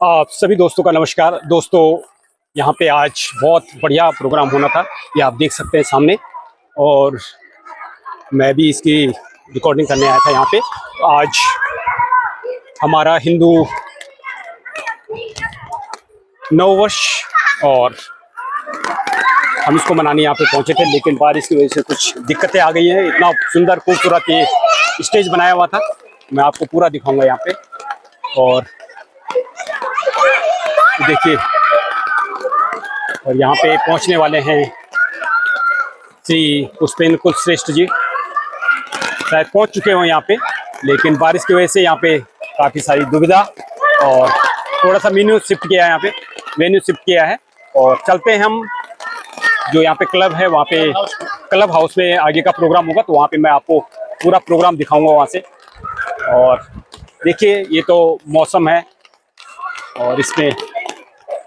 आप सभी दोस्तों का नमस्कार। दोस्तों, यहाँ पे आज बहुत बढ़िया प्रोग्राम होना था, ये आप देख सकते हैं सामने। और मैं भी इसकी रिकॉर्डिंग करने आया था यहाँ पे। आज हमारा हिंदू नववर्ष और हम इसको मनाने यहाँ पे पहुँचे थे, लेकिन बारिश की वजह से कुछ दिक्कतें आ गई हैं। इतना सुंदर खूबसूरत ये स्टेज बनाया हुआ था, मैं आपको पूरा दिखाऊंगा यहाँ पे। और देखिए, और यहाँ पे पहुँचने वाले हैं श्री पुष्पेंद्र कुलश्रेष्ठ जी, शायद पहुँच चुके हो यहाँ पे, लेकिन बारिश की वजह से यहाँ पे काफ़ी सारी दुविधा और थोड़ा सा वेन्यू शिफ्ट किया है। और चलते हैं हम, जो यहाँ पे क्लब है वहाँ पे क्लब हाउस में आगे का प्रोग्राम होगा, तो वहाँ पे मैं आपको पूरा प्रोग्राम दिखाऊंगा वहाँ से। और देखिए, ये तो मौसम है और इसमें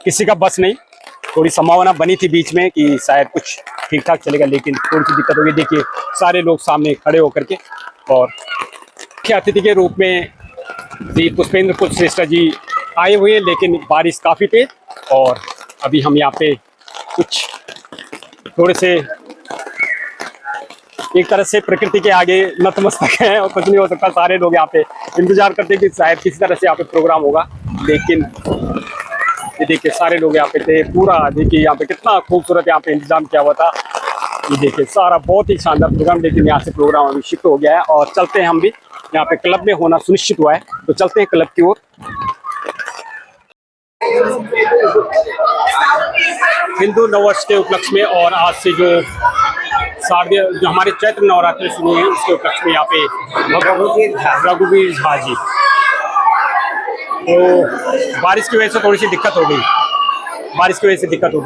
किसी का बस नहीं। थोड़ी संभावना बनी थी बीच में कि शायद कुछ ठीक ठाक चलेगा, लेकिन थोड़ी सी दिक्कत हो गई। देखिए, सारे लोग सामने खड़े होकर के, और मुख्य अतिथि के रूप में श्री पुष्पेंद्र कुलश्रेष्ठ जी आए हुए हैं, लेकिन बारिश काफ़ी तेज। और अभी हम यहाँ पे कुछ थोड़े से एक तरह से प्रकृति के आगे नतमस्तक हैं और कुछ नहीं हो सकता। सारे लोग यहाँ पे इंतजार करते हैं कि शायद किसी तरह से यहाँ पे प्रोग्राम होगा, लेकिन ये देखिए सारे लोग यहाँ पे थे। पूरा देखिए यहाँ पे कितना खूबसूरत यहाँ पे इंतजाम किया हुआ था। ये देखिए सारा बहुत ही शानदार प्रोग्राम, लेकिन यहाँ से प्रोग्राम अभी शिफ्ट हो गया है। और चलते हैं हम भी, यहाँ पे क्लब में होना सुनिश्चित हुआ है, तो चलते हैं क्लब की ओर। हिंदू नववर्ष के उपलक्ष्य में और आज से जो शारदीय जो हमारे चैत्र नवरात्रि शुरू है, उसके उपलक्ष्य में यहाँ पे रघुवीर झा जी, तो बारिश की वजह से थोड़ी सी दिक्कत हो गई,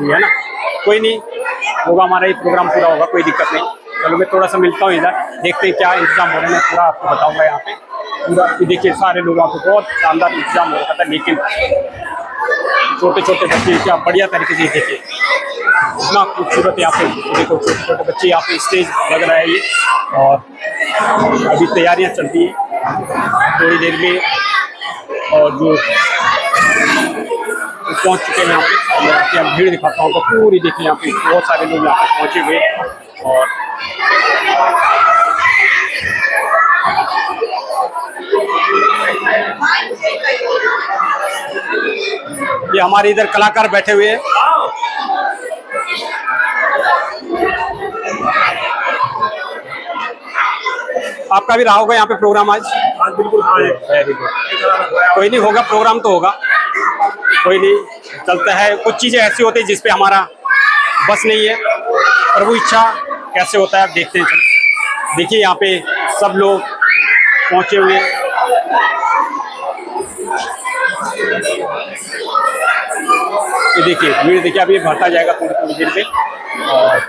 है ना। कोई नहीं, होगा हमारा ये प्रोग्राम पूरा होगा, कोई दिक्कत नहीं। चलो मैं थोड़ा सा मिलता हूँ इधर, देखते हैं क्या इंतजाम हो रहे हैं, पूरा आपको बताऊंगा यहाँ पे पूरा। देखिए सारे लोग यहाँ पे बहुत शानदार इंतजाम हो रखा था, लेकिन छोटे छोटे बच्चे क्या बढ़िया तरीके से देखिए, इतना खूबसूरत यहाँ पे देखो, छोटे छोटे बच्चे यहाँ पे स्टेज लग रहा है ये। और अभी तैयारियाँ चलती हैं थोड़ी देर में, और जो पहुंच चुके हैं यहाँ पे, मैं भीड़ दिखाता हूँ। तो पूरी देखिए यहाँ पे बहुत सारे लोग यहाँ पे पहुंचे हुए। और ये हमारे इधर कलाकार बैठे हुए हैं। आपका भी रहा होगा यहाँ पे प्रोग्राम आज? बिल्कुल। Very good. कोई नहीं, होगा प्रोग्राम तो होगा, कोई नहीं, चलता है। कुछ चीज़ें ऐसी होती है जिस पे हमारा बस नहीं है, प्रभु इच्छा कैसे होता है आप देखते हैं। चलो देखिए, यहाँ पे सब लोग पहुँचे हुए हैं। ये देखिए भीड़ देखिए, अभी भरता जाएगा थोड़ी देर में। और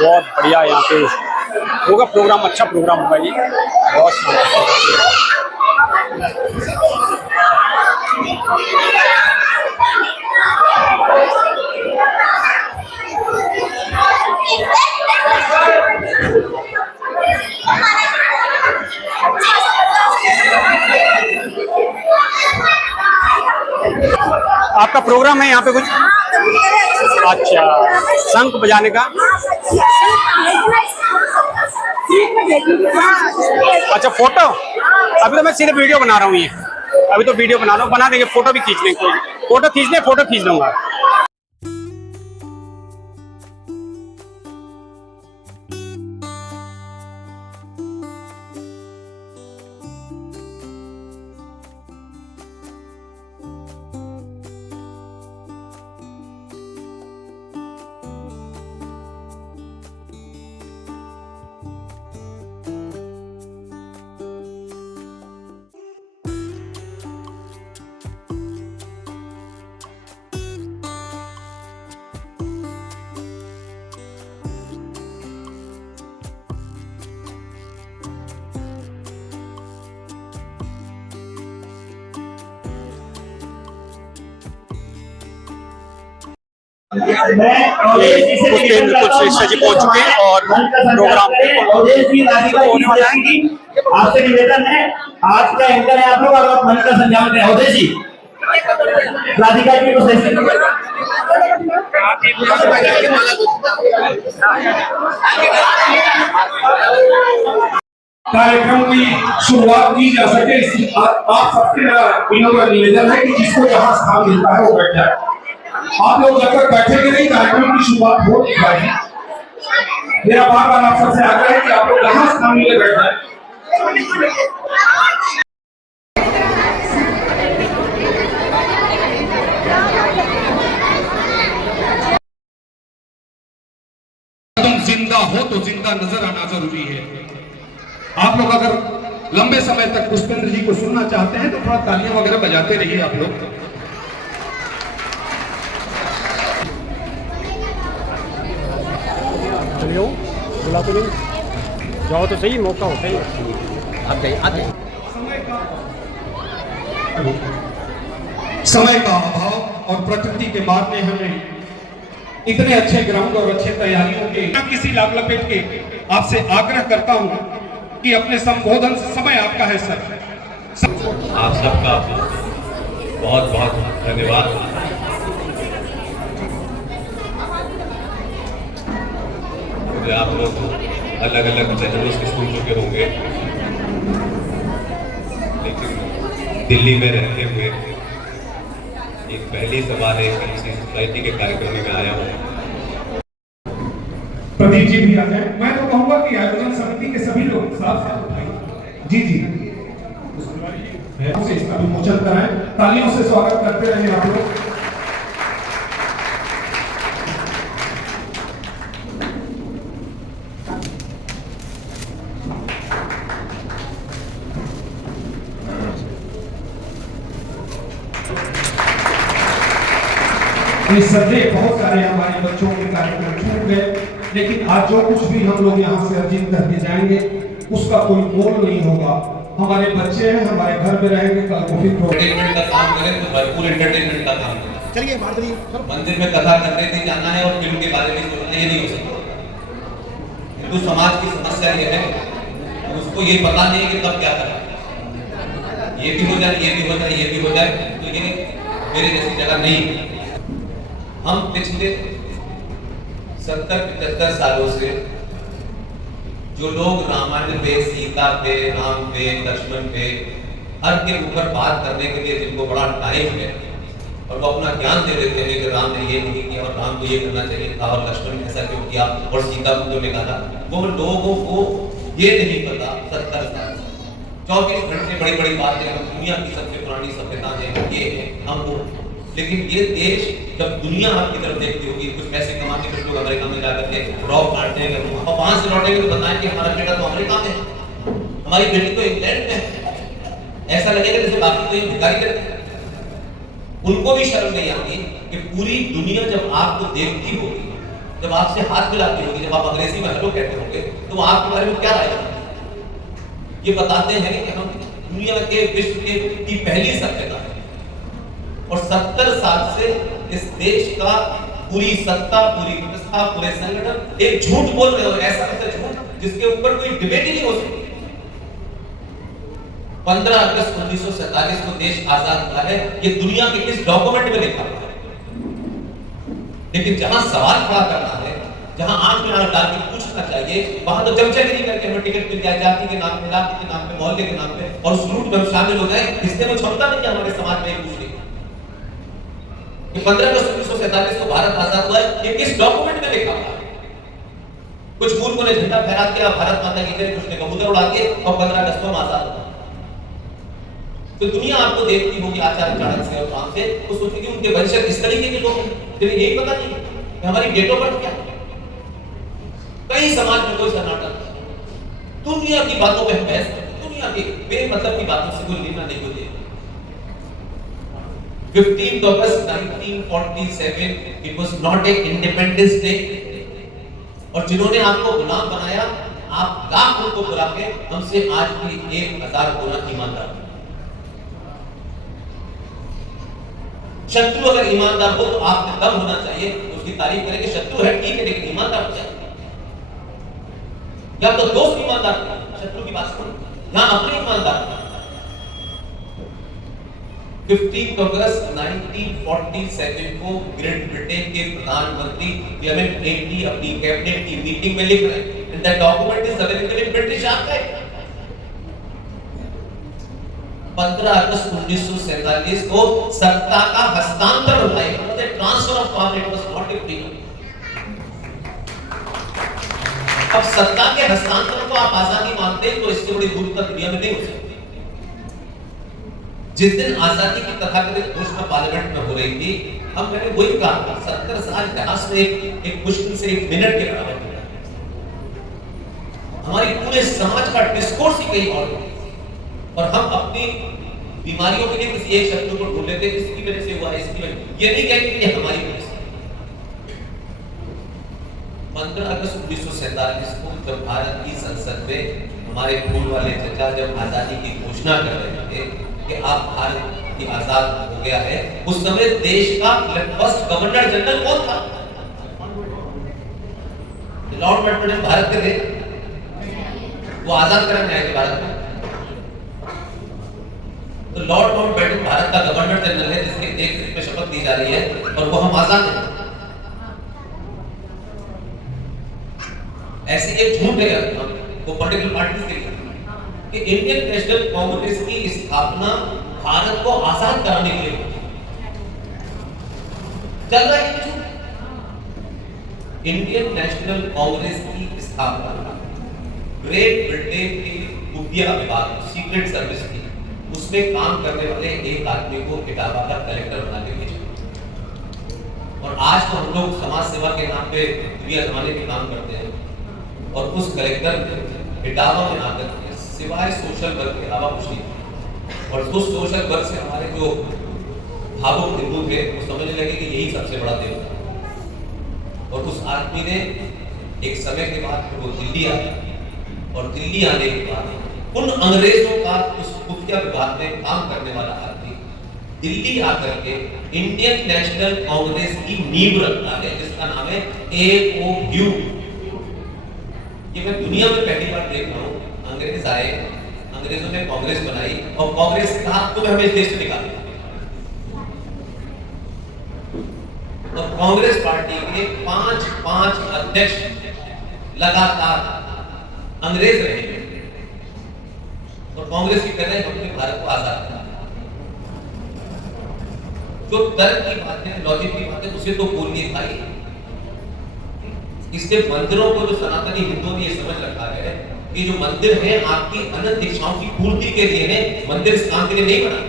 बहुत बढ़िया यहाँ पे होगा प्रोग्राम, अच्छा प्रोग्राम होगा ये, बहुत आपका प्रोग्राम है यहाँ पे कुछ? अच्छा, शंख बजाने का। अच्छा, फोटो? अभी तो मैं सीधे वीडियो बना रहा हूँ, ये अभी तो वीडियो बना रहा हूँ, बना देंगे, फोटो भी खींच लेंगे। कोई फोटो खींच लूंगा। पुष्पेंद्र कुलश्रेष्ठ जी पहुंच चुके हैं और प्रोग्राम होने वाला है। आपसे निवेदन है, आज का एंकर है आप लोग, और मंच का संचालन है अवधेश जी। राधिका जी को सही कार्यक्रम की शुरुआत की जा सके, आप सबसे विनम्र निवेदन है कि जिसको जहां स्थान मिलता है वो बैठ जाए। आप लोग जब तक बैठेंगे नहीं कार्यक्रम की शुरुआत हो नहीं पाएगी। मेरा बार बार आप सबसे आग्रह है कि आप लोग जहां स्थान मिले बैठ जाए। तुम जिंदा हो तो जिंदा नजर आना जरूरी है। आप लोग अगर लंबे समय तक पुष्पेंद्र जी को सुनना चाहते हैं तो थोड़ा तालियां वगैरह बजाते रहिए आप लोग। चलिए बुला तो नहीं, जाओ तो सही, मौका होता ही आते समय का अभाव और प्रकृति के मार ने हमें इतने अच्छे ग्राउंड और अच्छे तैयारियों के किसी लाभ लपेट के आपसे आग्रह करता हूं कि अपने संबोधन समय आपका है सर। आप सबका बहुत बहुत धन्यवाद। मुझे आप लोग अलग अलग चैनलों से सुन चुके होंगे, लेकिन दिल्ली में रहते हुए एक पहली सवाल है किसी सोसाइटी के कार्यक्रम में आया हूँ। प्रदीप जी भी आ जाए। मैं तो कहूंगा कि आयोजन समिति के सभी लोग साथ जी से इसका विमोचन कराएं। तालियों से स्वागत करते रहे आप लोग। इस सदे बहुत सारे हमारे बच्चों के कार्यक्रम छूट गए, लेकिन आज जो कुछ भी हम लोग यहाँ से अर्जित करके जाएंगे उसका कोई मोल नहीं होगा। हमारे बच्चे हैं, हमारे घर में रहेंगे, कल को फिर एंटरटेनमेंट का काम करें तो भरपूर एंटरटेनमेंट का काम करें। चलिए मंदिर में कथा करने से जाना है और फिल्म के बारे में सोचना, ये नहीं हो सकता। हिंदू समाज की समस्या ये है, उसको ये पता नहीं कि कब क्या करना, ये भी हो जाए, ये भी हो जाए, ये भी हो जाए, तो ये मेरे जैसी जगह नहीं। हम पिछले 70-75 सालों से जो लोग रामायण पे, सीता पे, राम पे, लक्ष्मण पे, हर के ऊपर बात करने के लिए जिनको बड़ा टाइम है और वो अपना ज्ञान दे देते हैं कि राम ने ये नहीं किया और राम को ये करना चाहिए था और लक्ष्मण ने ऐसा क्यों किया और सीता को क्यों निकाला, वो लोगों को ये नहीं पता 70 साल 24 घंटे बड़ी बड़ी बातें, हम दुनिया की सबसे पुरानी सभ्यता है, ये है हम वो। लेकिन ये देश जब दुनिया आपकी तरफ देखती होगी, कुछ पैसे कमाते कुछ लोग अमेरिका में जाकर के रॉब काटते हैं, और वहां से लौटेंगे तो बताएं कि हमारा बेटा तो अमेरिका में, हमारी बेटी तो इंग्लैंड में है। ऐसा लगेगा जैसे बाकी तो ये भिखारी करते हैं। उनको भी शर्म नहीं आती कि पूरी दुनिया जब आपको देखती होगी, जब आपसे हाथ मिलाती होगी, जब आप अंग्रेजी में हेलो कहते होंगे, तो वो आपके बारे में क्या राय रखते? ये बताते हैं कि हम दुनिया के विश्व की पहली सभ्यता है और 70 साल से इस देश का पूरी सत्ता, पूरी व्यवस्था, पूरे संगठन एक झूठ बोल रहे हो, ऐसा झूठ जिसके ऊपर कोई डिबेट ही नहीं हो सकती। 15 अगस्त 1947 को देश आजाद हुआ है, ये दुनिया के किस डॉक्यूमेंट में लिखा हुआ है? लेकिन जहां सवाल खड़ा करना है, जहां आंख में आंख डाल के पूछना चाहिए, वहां तो जमचगिरी करके हमें टिकट मिल जाए, जाति के नाम पे, इलाके के नाम पे, मोहल्ले के नाम पे, और उस लूट में हम शामिल हो जाए। इससे वो क्षमता नहीं है हमारे समाज में पूछने कि 15 अगस्त 1947 को भारत आजाद हुआ है, ये किस डॉक्यूमेंट में लिखा हुआ है? कुछ मूर्खों ने झंडा फहरा के भारत माता की जय, कुछ ने कबूतर उड़ा के, और 15 अगस्त को आजाद हुआ। तो दुनिया आपको देखती होगी आचार विचार से और काम से, तो सोचेगी उनके वंशज इस तरीके के लोग हैं। फिर यही पता नहीं कि हमारी डेट ऑफ बर्थ क्या है। कई समाज में कोई सन्नाटा, दुनिया की बातों में हम बहस करते, दुनिया की बेमतलब की बातों से कोई लेना नहीं होती। 15th August 1947 it was not a independence day, और जिन्होंने आपको गुलाम बनाया, आप लाख उनको बुला के हमसे आज भी 1000 गुना ईमानदार। शत्रु अगर ईमानदार हो तो आपके दम होना चाहिए, उसकी तारीफ करेंगे। शत्रु है ठीक है, लेकिन ईमानदार हो जाए, या तो दोस्त ईमानदार, शत्रु की बात सुनो, यहां अपने ईमानदार। 15 अगस्त 1947 को ग्रेट ब्रिटेन के प्रधानमंत्री क्लेमेंट एटली अपनी कैबिनेट की मीटिंग में लिख रहे हैं, and that document is available in British archive. 15 अगस्त 1947 को सत्ता का हस्तांतरण हुआ है, मतलब transfer of power, it was not a freedom. अब सत्ता के हस्तांतरण को आप आजादी मानते हैं तो इससे बड़ी दूर तक दुनिया में नहीं हो सकती। जिस दिन आजादी की तथाकथित घोषणा पार्लियामेंट में हो रही थी, हम मैंने वही कहा 70 साल इतिहास में एक मुश्किल से 1 मिनट के बराबर है। हमारी पूरे समाज का डिस्कोर्स ही कहीं और है, और हम अपनी बीमारियों के लिए किसी एक शब्द को ढूंढ लेते हैं, इसकी वजह से हुआ, इसकी वजह, ये नहीं कहेंगे कि हमारी वजह से। 15 अगस्त 1947 को जब भारत की संसद में हमारे फूल वाले चचा जब आजादी की घोषणा कर रहे थे कि आप भारत की आजाद हो गया है, उस समय देश का फर्स्ट गवर्नर जनरल कौन था? लॉर्ड माउंटबेटन भारत के थे, वो आजाद करने आए थे भारत में। तो लॉर्ड माउंटबेटन भारत का गवर्नर जनरल है, जिसके देख में शपथ दी जा रही है, और वो हम आजाद हैं। ऐसे एक झूठ है वो पॉलिटिकल पार्टी के लिए कि इंडियन नेशनल कांग्रेस की स्थापना भारत को आजाद कराने के लिए चल रहा है झूठ। इंडियन नेशनल कांग्रेस की स्थापना ग्रेट ब्रिटेन के खुफिया विभाग, सीक्रेट सर्विस की, उसमें काम करने वाले एक आदमी को इटावा का कलेक्टर बना के भेजा। और आज तो हम लोग समाज सेवा के नाम पे दुनिया जमाने के काम करते हैं, और उस कलेक्टर ने इटावा में आकर के सिवाय सोशल वर्क के अलावा कुछ नहीं, और उस सोशल वर्क से हमारे जो भावुक हिंदू थे वो समझने लगे कि यही सबसे बड़ा देवता। और उस आदमी ने एक समय के बाद वो दिल्ली आया, और दिल्ली आने के बाद उन अंग्रेजों का उस खुफिया विभाग में काम करने वाला आदमी दिल्ली आकर के इंडियन नेशनल कांग्रेस की नींव रखता है, जिसका नाम है AOU। ये मैं दुनिया में पहली बार देख रहा हूँ। अंग्रेज आए, अंग्रेजों ने कांग्रेस बनाई, और कांग्रेस कहा तुम्हें हमें इस देश से निकालना। और कांग्रेस पार्टी के 5 अध्यक्ष लगातार अंग्रेज रहे, और कांग्रेस की कहते हैं हमने भारत को आजाद किया। जो तर्क की बातें, लॉजिक की बातें, उसे तो बोलिए भाई। इसके मंदिरों को जो सनातनी हिंदुओं ने ये समझ रखा है कि जो मंदिर है आपकी अनंत इच्छाओं की पूर्ति के लिए है, मंदिर इस काम के लिए नहीं बना।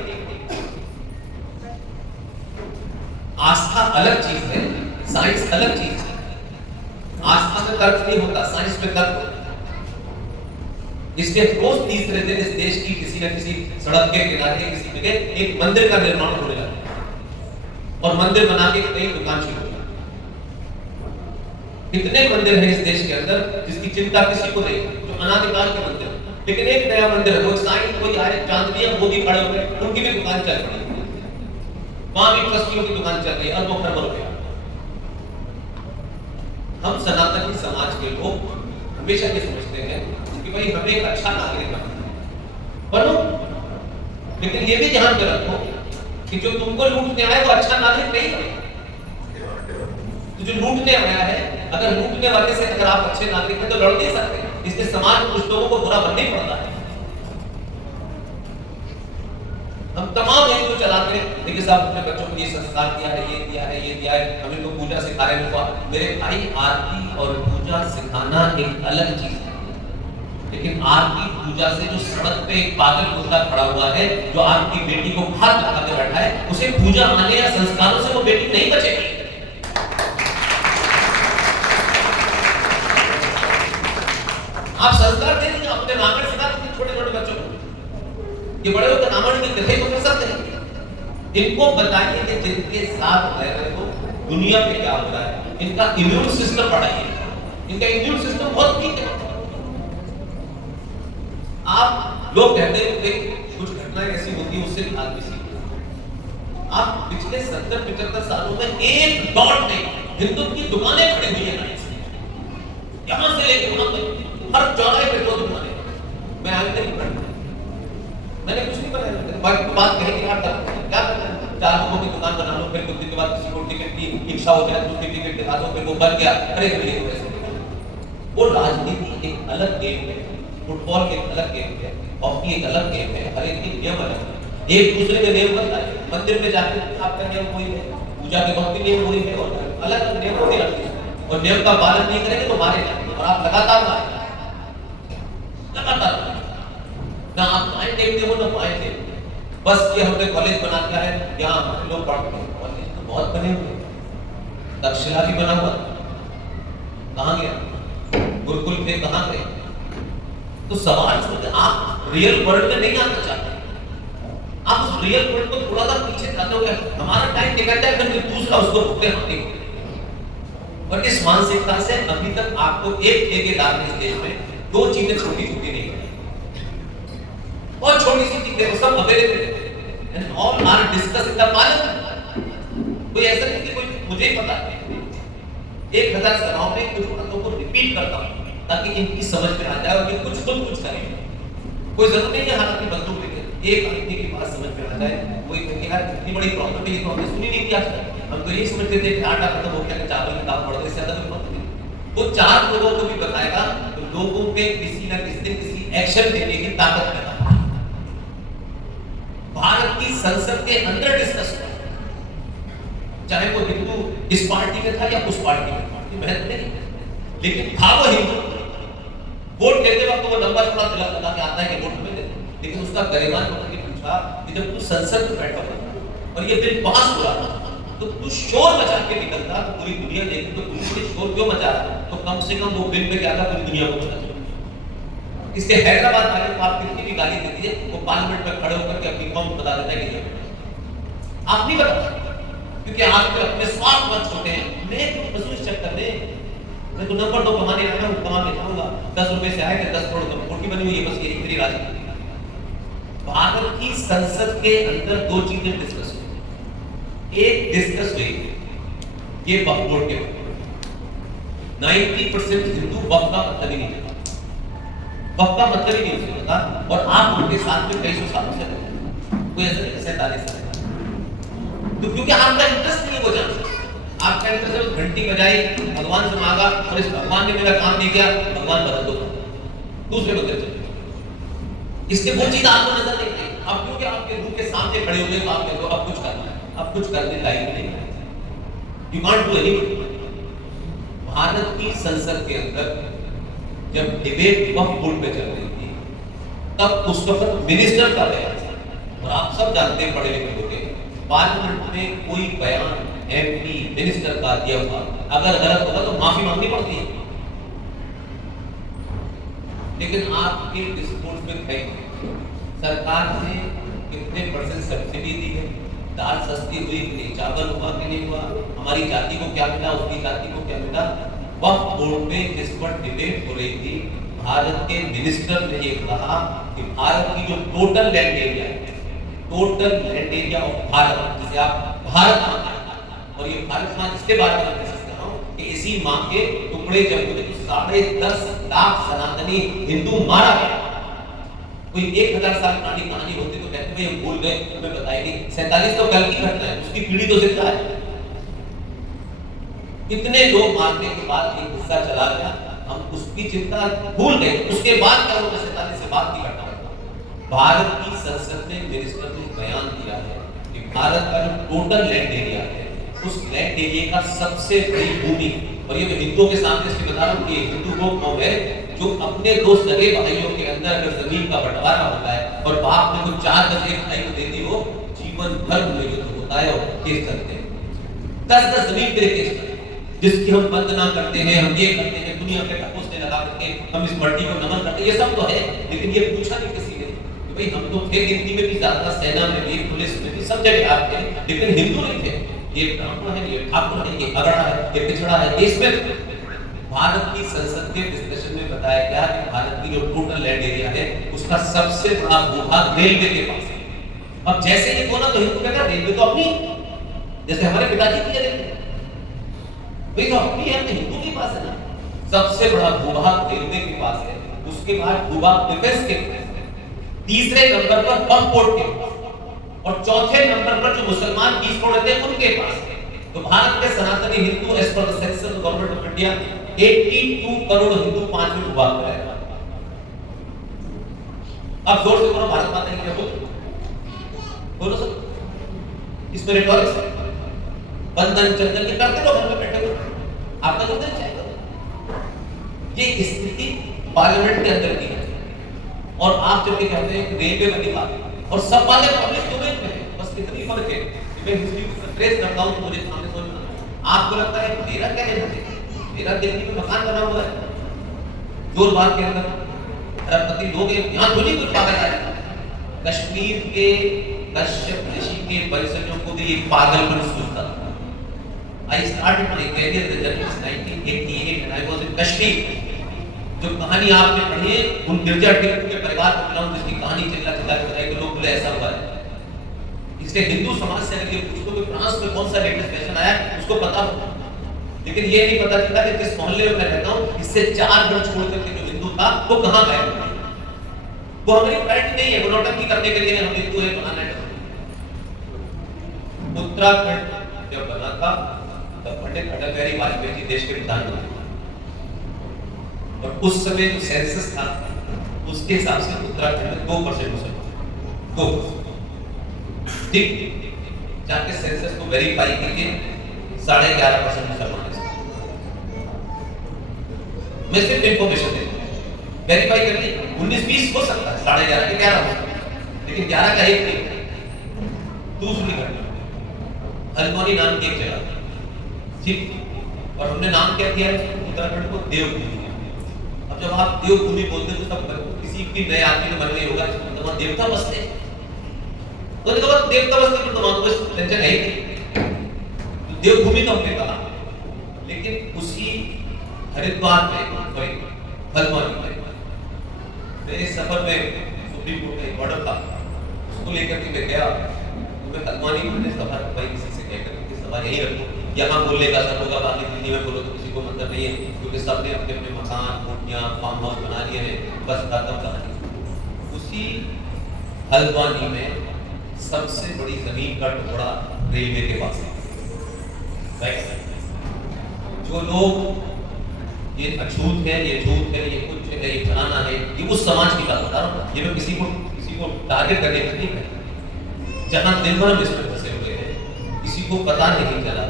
आस्था अलग चीज है, साइंस अलग चीज है। आस्था में तर्क नहीं होता, साइंस में तर्क होता है। इसके रोज तीसरे दिन इस देश की किसी न किसी सड़क के किनारे किसी जगह एक मंदिर का निर्माण होने लगा, और मंदिर बना के कई दुकान शुरू। कितने मंदिर हैं इस देश के अंदर जिसकी चिंता किसी को नहीं, जो अनादिकाल के मंदिर, लेकिन एक नया मंदिर है, वो साइंस कोई आए चांदनिया मोदी खड़े हो गए, उनकी भी दुकान चल रही है, वहां भी ट्रस्टियों की दुकान चल रही है, अरबों खरबों रुपया। हम सनातनी समाज के लोग हमेशा ये समझते हैं कि भाई हमें एक अच्छा नागरिक बनो, लेकिन ये भी ध्यान में रखो कि जो तुमको लूटने आए वो अच्छा नागरिक नहीं है। तो जो लूटने आया है, अगर लूटने वाले से अगर आप अच्छे नागरिक हैं तो लड़ नहीं सकते, इसलिए समाज में कुछ लोगों को बुरा बनना ही पड़ता है। हम तमाम हिंदू चलाते हैं, देखिए साहब अपने बच्चों को ये संस्कार दिया है, ये दिया है, ये दिया है, हम इनको पूजा सिखा रहे हैं। मेरे भाई, आरती और पूजा सिखाना एक अलग चीज है, लेकिन आरती पूजा से जो सड़क पे एक पागल कुत्ता खड़ा हुआ है, जो आपकी बेटी को हाथ लगा के बैठा है, उसे पूजा आने या संस्कारों से वो बेटी नहीं बचेगी। आप संस्कार दे दीजिए, अपने रामायण सिखा दीजिए छोटे छोटे बच्चों को, ये बड़े होकर रामायण की कथाएं तो कर सकते हैं। इनको बताइए कि जिनके साथ रह रहे हो दुनिया में क्या हो रहा है, इनका इम्यून सिस्टम बढ़ाइए, इनका इम्यून सिस्टम बहुत वीक है। आप लोग कहते हैं कि कुछ घटनाएं ऐसी होती है उससे भी आदमी सीखता। आप पिछले 70-75 सालों में एक डॉट नहीं, हिंदू की दुकानें खड़ी हुई है, यहां से लेकर वहां तक हर चौराहे पे दो दुकानें। मैं आगे नहीं पढ़ा, मैंने कुछ नहीं बनाया, बात कहेंगे यार। क्या करना है? 4 लोगों की दुकान बना लो, फिर कुछ दिन के बाद किसी को टिकट की इच्छा हो जाए, दूसरी टिकट दिखा दो, फिर वो बन गया। अरे ये तो ऐसे वो राजनीति एक अलग गेम है, फुटबॉल एक अलग गेम है, हॉकी एक अलग गेम है, हर एक के नियम अलग है। एक दूसरे के नियम बताए, मंदिर में जाके आपका नियम वही है, पूजा के वक्त भी नियम वही है, और अलग अलग नियम होते रहते हैं, और नियम का पालन नहीं करेंगे तो मारे जाएंगे, और आप लगातार मारेंगे, लगातार ना आप माएँ देखते हो ना माएँ देखते हो। बस ये हमने कॉलेज बना दिया है, यहाँ हमारे लोग पढ़ते हैं, कॉलेज तो बहुत बने हुए, तक्षशिला भी बना हुआ, कहाँ गया? गुरुकुल थे, कहाँ गए? तो सवाल सोचते, आप रियल वर्ल्ड में नहीं आना चाहते, आप उस रियल वर्ल्ड को थोड़ा सा पीछे जाते हो, हमारा टाइम निकल जाए, फिर दूसरा उसको रुकते हैं। और इस मानसिकता से अभी तक आपको एक ठेकेदार ने इस देश में 2 चीजें छोटी छोटी नहीं की, और छोटी सी चीजें सब अवेलेबल है, and all are discuss in the parliament. कोई ऐसा नहीं कि कोई मुझे ही पता है, 1000 सभाओं में कुछ बातों को रिपीट करता हूं ताकि इनकी समझ में आ जाए और कि कुछ खुद कुछ करें। कोई जरूरत नहीं है हालांकि बंदूक लेके एक आदमी की बात समझ में आ जाए, कोई कहे यार इतनी बड़ी प्रॉपर्टी तो हमने सुनी नहीं थी आज तक, हम तो यही समझते थे कि आटा खत्म हो गया, चावल की दाम बढ़ गई, ज्यादा कोई बात नहीं। वो 4 लोगों को भी बताएगा तो लोगों के किसी न किसी दिन किसी एक्शन लेने की ताकत पैदा होगी। भारत की संसद के अंदर डिस्कस हुआ, चाहे वो हिंदू इस पार्टी में था या उस पार्टी में, महत्व नहीं, लेकिन था वो हिंदू। वोट लेते वक्त वो नंबर थोड़ा तिलक लगा के आता है कि वोट हमें दे, लेकिन उसका गरिमान ने पूछा कि जब तू संसद में बैठा हुआ और ये बिल पास हो रहा था तो तू शोर मचा के निकलता तो पूरी दुनिया देखती, तो पूरी शोर क्यों मचा रहा? तो कम से कम वो बिल पे क्या था पूरी दुनिया को पता चला। इसके हैदराबाद वाले को आप कितनी भी गाली दे दीजिए, वो पार्लियामेंट में खड़े होकर के अपनी कौम बता देता है कि आप नहीं बता, क्योंकि आप तो अपने स्वार्थ मत छोटे हैं। मैं क्यों फंसू इस चक्कर में? मैं तो नंबर 2 कमाने आया हूँ, कमा के जाऊंगा, 10 रुपए से आएगा 10 करोड़ की कोठी बनी हुई है, बस यही मेरी राजनीति। भारत की संसद के अंदर 2 चीजें डिस्कस हुई। एक डिस्कस हुई ये वक्फ बोर्ड के बारे में। 90% हिंदू वक्फ का मतलब ही नहीं जानते, वक्फ का मतलब ही नहीं उसे पता, और आप उनके साथ में कई सौ सालों से रहते हैं, कोई ऐसा नहीं 47 साल, तो क्योंकि आपका इंटरेस्ट नहीं है वो जानते, आपका इंटरेस्ट है घंटी बजाई, भगवान से मांगा और इस भगवान ने मेरा काम नहीं किया, भगवान बदल दो, दूसरे को दे दो। इसके वो चीज आपको नजर नहीं आई। अब क्योंकि आपके रूह के सामने खड़े हो गए तो आप कहते हो अब कुछ करना है, अब कुछ करने लायक नहीं है, you can't do anything. Bharat की संसद के अंदर जब डिबेट वक्फ बोर्ड पे चल रही थी तब उस वक्त मिनिस्टर का बयान था, और आप सब जानते हैं पढ़े लिखे लोग, पार्लियामेंट में कोई बयान एमपी मिनिस्टर का दिया हुआ अगर गलत होगा तो माफी मांगनी पड़ती है, लेकिन आपके डिस्कोर्स में कहीं सरकार ने कितने % सब्सिडी दी है, दाल सस्ती हुई कि नहीं, चावल हुआ कि नहीं हुआ, हमारी जाति को क्या मिला, उसकी जाति को क्या मिला। वक्फ बोर्ड में जिस पर डिबेट हो रही थी, भारत के मिनिस्टर ने ये कहा कि भारत की जो टोटल लैंड एरिया है, total land area of Bharat, जिसे आप भारत मां, और ये भारत मां इसके बारे में डिस्कस कर रहा हूं कि इसी मां के टुकड़े जब हुए तो 10.5 लाख सनातनी हिंदू मारा गया। कोई 1000 साल पुरानी कहानी होती तो कहते भाई हम भूल गए, हमें बताई नहीं। 47 तो कल की घटना है, उसकी पीढ़ी तो जिंदा है। कितने लोग मारने के बाद एक हिस्सा चला गया, हम उसकी चिंता भूल गए, उसके बाद क्या होगा? 47 से बाद की घटना है। भारत की संसद में मिनिस्टर ने बयान दिया है कि भारत का जो टोटल लैंड एरिया है, उस लैंड एरिया का सबसे बड़ी भूमि, और ये मैं हिंदुओं के सामने इसलिए बता रहा हूँ कि हिंदू वो कौम है जो अपने 2 सगे भाइयों के अंदर अगर जमीन का बंटवारा होता है और बाप ने कुछ 4 गज एक भाई को दे दी हो, जीवन भर में युद्ध होता है और केस करते हैं 10 जमीन के केस करते हैं, जिसकी हम वंदना करते हैं, हम ये करते हैं, दुनिया के ढकोसले लगा करके हम इस मट्टी को नमन करते हैं, ये सब तो है। लेकिन ये पूछा नहीं किसी ने कि भाई हम तो थे गिनती में भी ज्यादा, सेना में भी, पुलिस में भी, सब जगह आप थे, लेकिन हिंदू नहीं थे। ये ब्राह्मण है, ये ठाकुर है, ये अगड़ा है, ये पिछड़ा है, इसमें भारत की संसद के डिस्कशन में बताया गया कि भारत की जो टोटल लैंड एरिया है उसका सबसे बड़ा भूभाग रेलवे के पास है। अब जैसे ये बोला तो हिंदू कहता रेलवे तो अपनी, जैसे हमारे पिताजी की रेलवे भाई तो अपनी है, तो हिंदू के पास है ना। सबसे बड़ा भूभाग रेलवे के पास है, उसके बाद भूभाग डिफेंस के पास है, तीसरे नंबर पर वक्फ बोर्ड के पास। और चौथे नंबर पर जो मुसलमान 20 करोड़ रहते हैं उनके पास है। तो भारत के सनातनी Hindu as per the census of government of India 82 crore Hindu 5वें भूभाग पर है। अब जोर से बोलो भारत माता की जय बोलो सब। इसमें रिटॉरिक्स है, बंधन चंदन के करते लोग घर में बैठे हुए, आपका जो दिल चाहेगा। ये स्थिति पार्लियामेंट के अंदर की है और आप जब ये कहते हैं कि रेलवे बनी बात और सब वाले पब्लिक डोमेन में है, बस कितनी फर्क है। मैं हिस्ट्री को ट्रेस करता हूं तो मुझे सामने समझ में आता है। आपको लगता है मेरा क्या है, मेरा दिल्ली में मकान बना हुआ है जोरबाग के अंदर, अरबपति लोग यहाँ तो नहीं कुछ पागल आया। कश्मीर के कश्यप ऋषि के वंशजों को भी एक पागलपन सूझता था। I started my career in the journalist 1988 and I was in Kashmir। जो कहानी आपने पढ़ी है उन गिरजा टिकू के परिवार को मिलाऊं जिसकी कहानी चिल्ला चिल्ला के बताई कि लोग बोले ऐसा हुआ है। इसलिए हिंदू समाज से अगर ये पूछो कि फ्रांस में कौन सा लेटेस्ट फैशन आया उसको पता हो, लेकिन ये नहीं पता चलता कि जिस मोहल्ले में मैं रहता हूँ इससे 4 घर छोड़ करके जो हिंदू था वो कहाँ गया। वो हमारी प्रायोरिटी नहीं है, वो नौटंकी करने के लिए हम हिंदू है बनाना है। उत्तराखंड जब बना था तब पंडित अटल बिहारी वाजपेयी जी देश के प्रधानमंत्री और उस समय जो सेंसस था उसके हिसाब से उत्तराखंड में 2% मुसलमान 2%। ठीक जाके सेंसस को वेरीफाई करके 11.5% मुसलमान है। मैं सिर्फ इंफॉर्मेशन देता हूं, वेरीफाई कर ली 19-20 हो सकता है, 11.5 के 11 हो सकता है, लेकिन 11 का एक नहीं। दूसरी घटना हल्द्वानी नाम की एक जगह ठीक, और हमने नाम क्या दिया है उत्तराखंड को देवभूमि। अब जब आप देवभूमि बोलते हैं तो सब किसी भी नए आदमी ने मन नहीं होगा तो वहां देवता बसते हैं, तो देखो देवता बसते हैं तो वहां बस टेंशन है ही। तो देवभूमि तो हमने कहा, लेकिन उसी हरिद्वार में हल्द्वानी में मेरे सफर में सुप्रीम कोर्ट का एक ऑर्डर था, उसको लेकर के मैं गया। मैं हल्द्वानी में सफर भाई किसी से कहकर कि सवाल यही रखो, यहाँ बोलने का सब होगा, बाकी दिल्ली में बोलो तो किसी को मतलब नहीं है, क्योंकि सबने अपने अपने मकान कोठियाँ फार्म हाउस बना लिए हैं, बस खत्म कहानी। उसी हल्द्वानी में सबसे बड़ी जमीन का टुकड़ा रेलवे के पास है। जो लोग ये अछूत है, ये झूठ है, ये कुछ है, ये फलाना है, ये उस समाज की बात बता रहा हूँ। ये मैं किसी को टारगेट करने के लिए नहीं, जहाँ दिन भर हम इसमें फंसे हुए हैं, किसी को पता नहीं चला।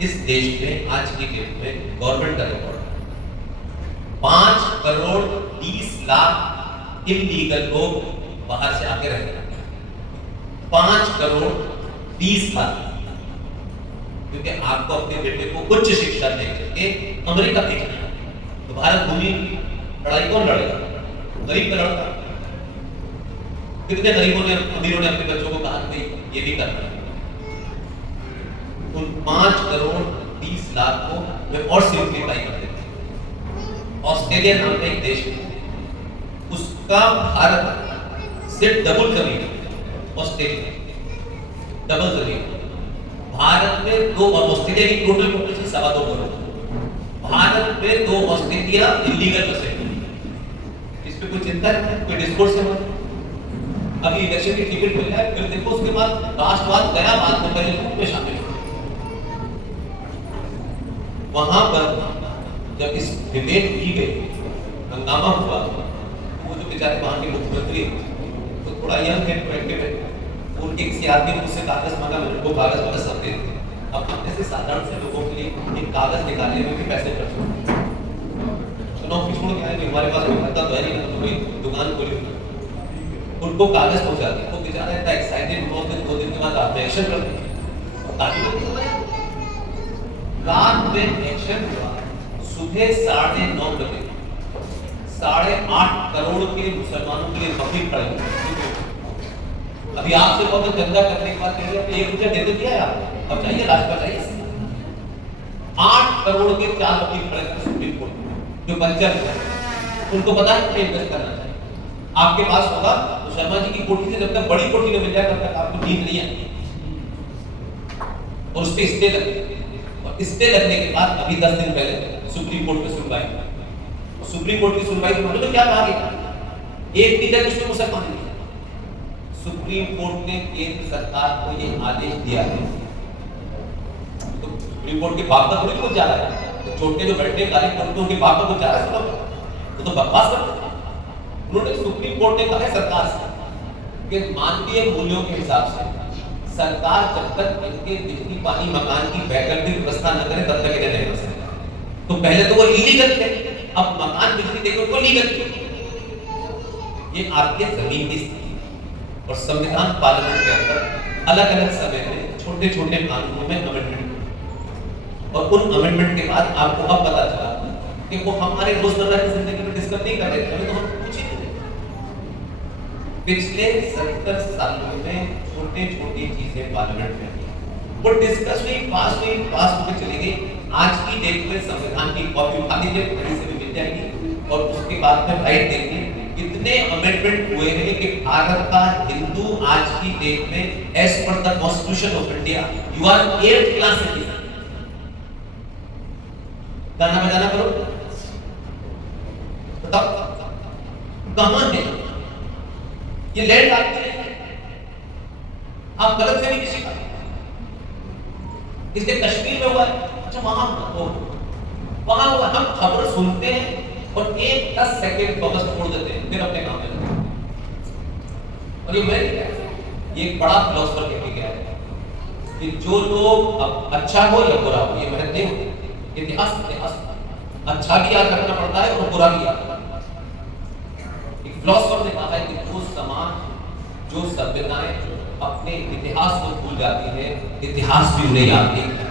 इस देश में आज की डेट में गवर्नमेंट का रिकॉर्ड 5 करोड़ 20 लाख इलीगल लोग बाहर से आके रहते हैं। 5 करोड़ 20 लाख, क्योंकि आपको अपने बेटे को उच्च शिक्षा दे करके अमेरिका भेजना है, तो भारत भूमि लड़ाई कौन लड़ेगा? गरीब का लड़का। कितने गरीबों ने अमीरों ने अपने बच्चों को कहा कि ये भी करना है। उन 5 करोड़ 30 लाख को मैं और सिंप्लीफाई कर देता हूं। ऑस्ट्रेलिया नाम का एक देश है, उसका भारत से डबल जमीन, ऑस्ट्रेलिया डबल जमीन। भारत में 2 और ऑस्ट्रेलिया की टोटल पॉपुलेशन 2.25 करोड़, भारत में 2 ऑस्ट्रेलिया इलीगल बसे। इस पे कोई चिंता है, कोई डिस्कोर्स है? अभी इलेक्शन की टिकट मिल है, फिर देखो उसके बाद राष्ट्रवाद गया, बाद में पहले में शामिल हो। वहां पर जब इस डिबेट की गई, हंगामा हुआ, वो जो बेचारे वहां के मुख्यमंत्री तो थोड़ा यंग है, एक्टिव है, उनके किसी आदमी ने मुझसे कागज मांगा, मैंने उनको कागज वापस सब दे दिए। अब अपने से साधारण से लोगों के लिए एक कागज निकालने में भी पैसे खर्च होते हैं। नौकरी छोड़ के आए, हमारे पास कोई खाता तो है नहीं, तो कोई दुकान खोली, उनको कागज पहुंचा दिया। तो बेचारा इतना एक्साइटेड हुआ, 2 दिन के बाद आप एक्शन कर दिया। रात में एक्शन हुआ, सुबह 9:30 बजे 8.5 करोड़ के मुसलमानों के लिए बकरी खड़े हुए। अभी आपसे बहुत चंदा करने के बाद कह रहे हैं 1 रुपया दे दिया है आप, अब चाहिए लाश बचाइए। 8 करोड़ के 4 बकरी खड़े थे सुप्रीम कोर्ट में, जो पंचर है, उनको पता है कि इन्वेस्ट करना चाहिए। आपके पास होगा तो शर्मा जी की कोठी से जब तक बड़ी कोठी में मिल जाए तब तक आपको नींद नहीं आती, और उस पर स्टे लगते। स्टे लगने के बाद अभी 10 दिन पहले सुप्रीम कोर्ट में सुन्वाई, सुप्रीम कोर्ट की सुनवाई में मालूम क्या कहा गया? एक भी जज उसमें मुसलमान नहीं, सुप्रीम कोर्ट ने केंद्र सरकार को ये आदेश दिया है, तो सुप्रीम कोर्ट के बाप का थोड़ी कुछ जा रहा है, तो छोटे जो बैठे काले कोर्टों के बाप का कुछ जा रहा है, तो बकवास करते हैं। उन्होंने सुप्रीम कोर्ट ने कहा है सरकार से कि मानवीय मूल्यों के हिसाब से सरकार जब तक इनके बिजली पानी मकान की वैकल्पिक व्यवस्था न करे तब तक इन्हें नहीं कर सकते। तो पहले तो वो इलीगल थे, अब मकान बिजली देकर उनको लीगल किया। ये आपके जमीन की स्थिति और संविधान पार्लियामेंट के अंदर अलग अलग समय में छोटे छोटे कानूनों में अमेंडमेंट, और उन अमेंडमेंट के बाद आपको अब पता चला कि वो हमारे रोजमर्रा की जिंदगी में डिस्कस नहीं कर रहे थे, तो हम पूछ ही नहीं। पिछले 70 सालों में छोटी छोटी चीजें पार्लियामेंट में वो डिस्कस हुई, पास होकर चली गई। आज की डेट में संविधान की कॉपी उठा लीजिए, कहीं से भी मिल जाएगी, और उसके बाद में राइट देखिए कितने अमेंडमेंट हुए हैं कि भारत का हिंदू आज की डेट में as per the constitution of India you are 8th class citizen. गाना बजाना करो, बताओ कहां है ये लैंड? आपकी नहीं है, आप गलत से भी किसी का, इसके कश्मीर में हुआ है, अच्छा वहां हुआ। हम खबर सुनते हैं और 10 सेकंड बस छोड़ देते हैं, फिर अपने काम में लगते हैं। और ये मैं नहीं कह रहा, ये एक बड़ा फिलोसफर कह के गया है कि जो लोग अब अच्छा हो या बुरा हो ये मेहनत नहीं होती, इतिहास अच्छा भी याद रखना पड़ता है और बुरा भी याद रखना पड़ता है। एक फिलोसफर ने कहा है कि जो समाज, जो सभ्यताएं अपने इतिहास को भूल जाती है, इतिहास भी उन्हें याद नहीं करता।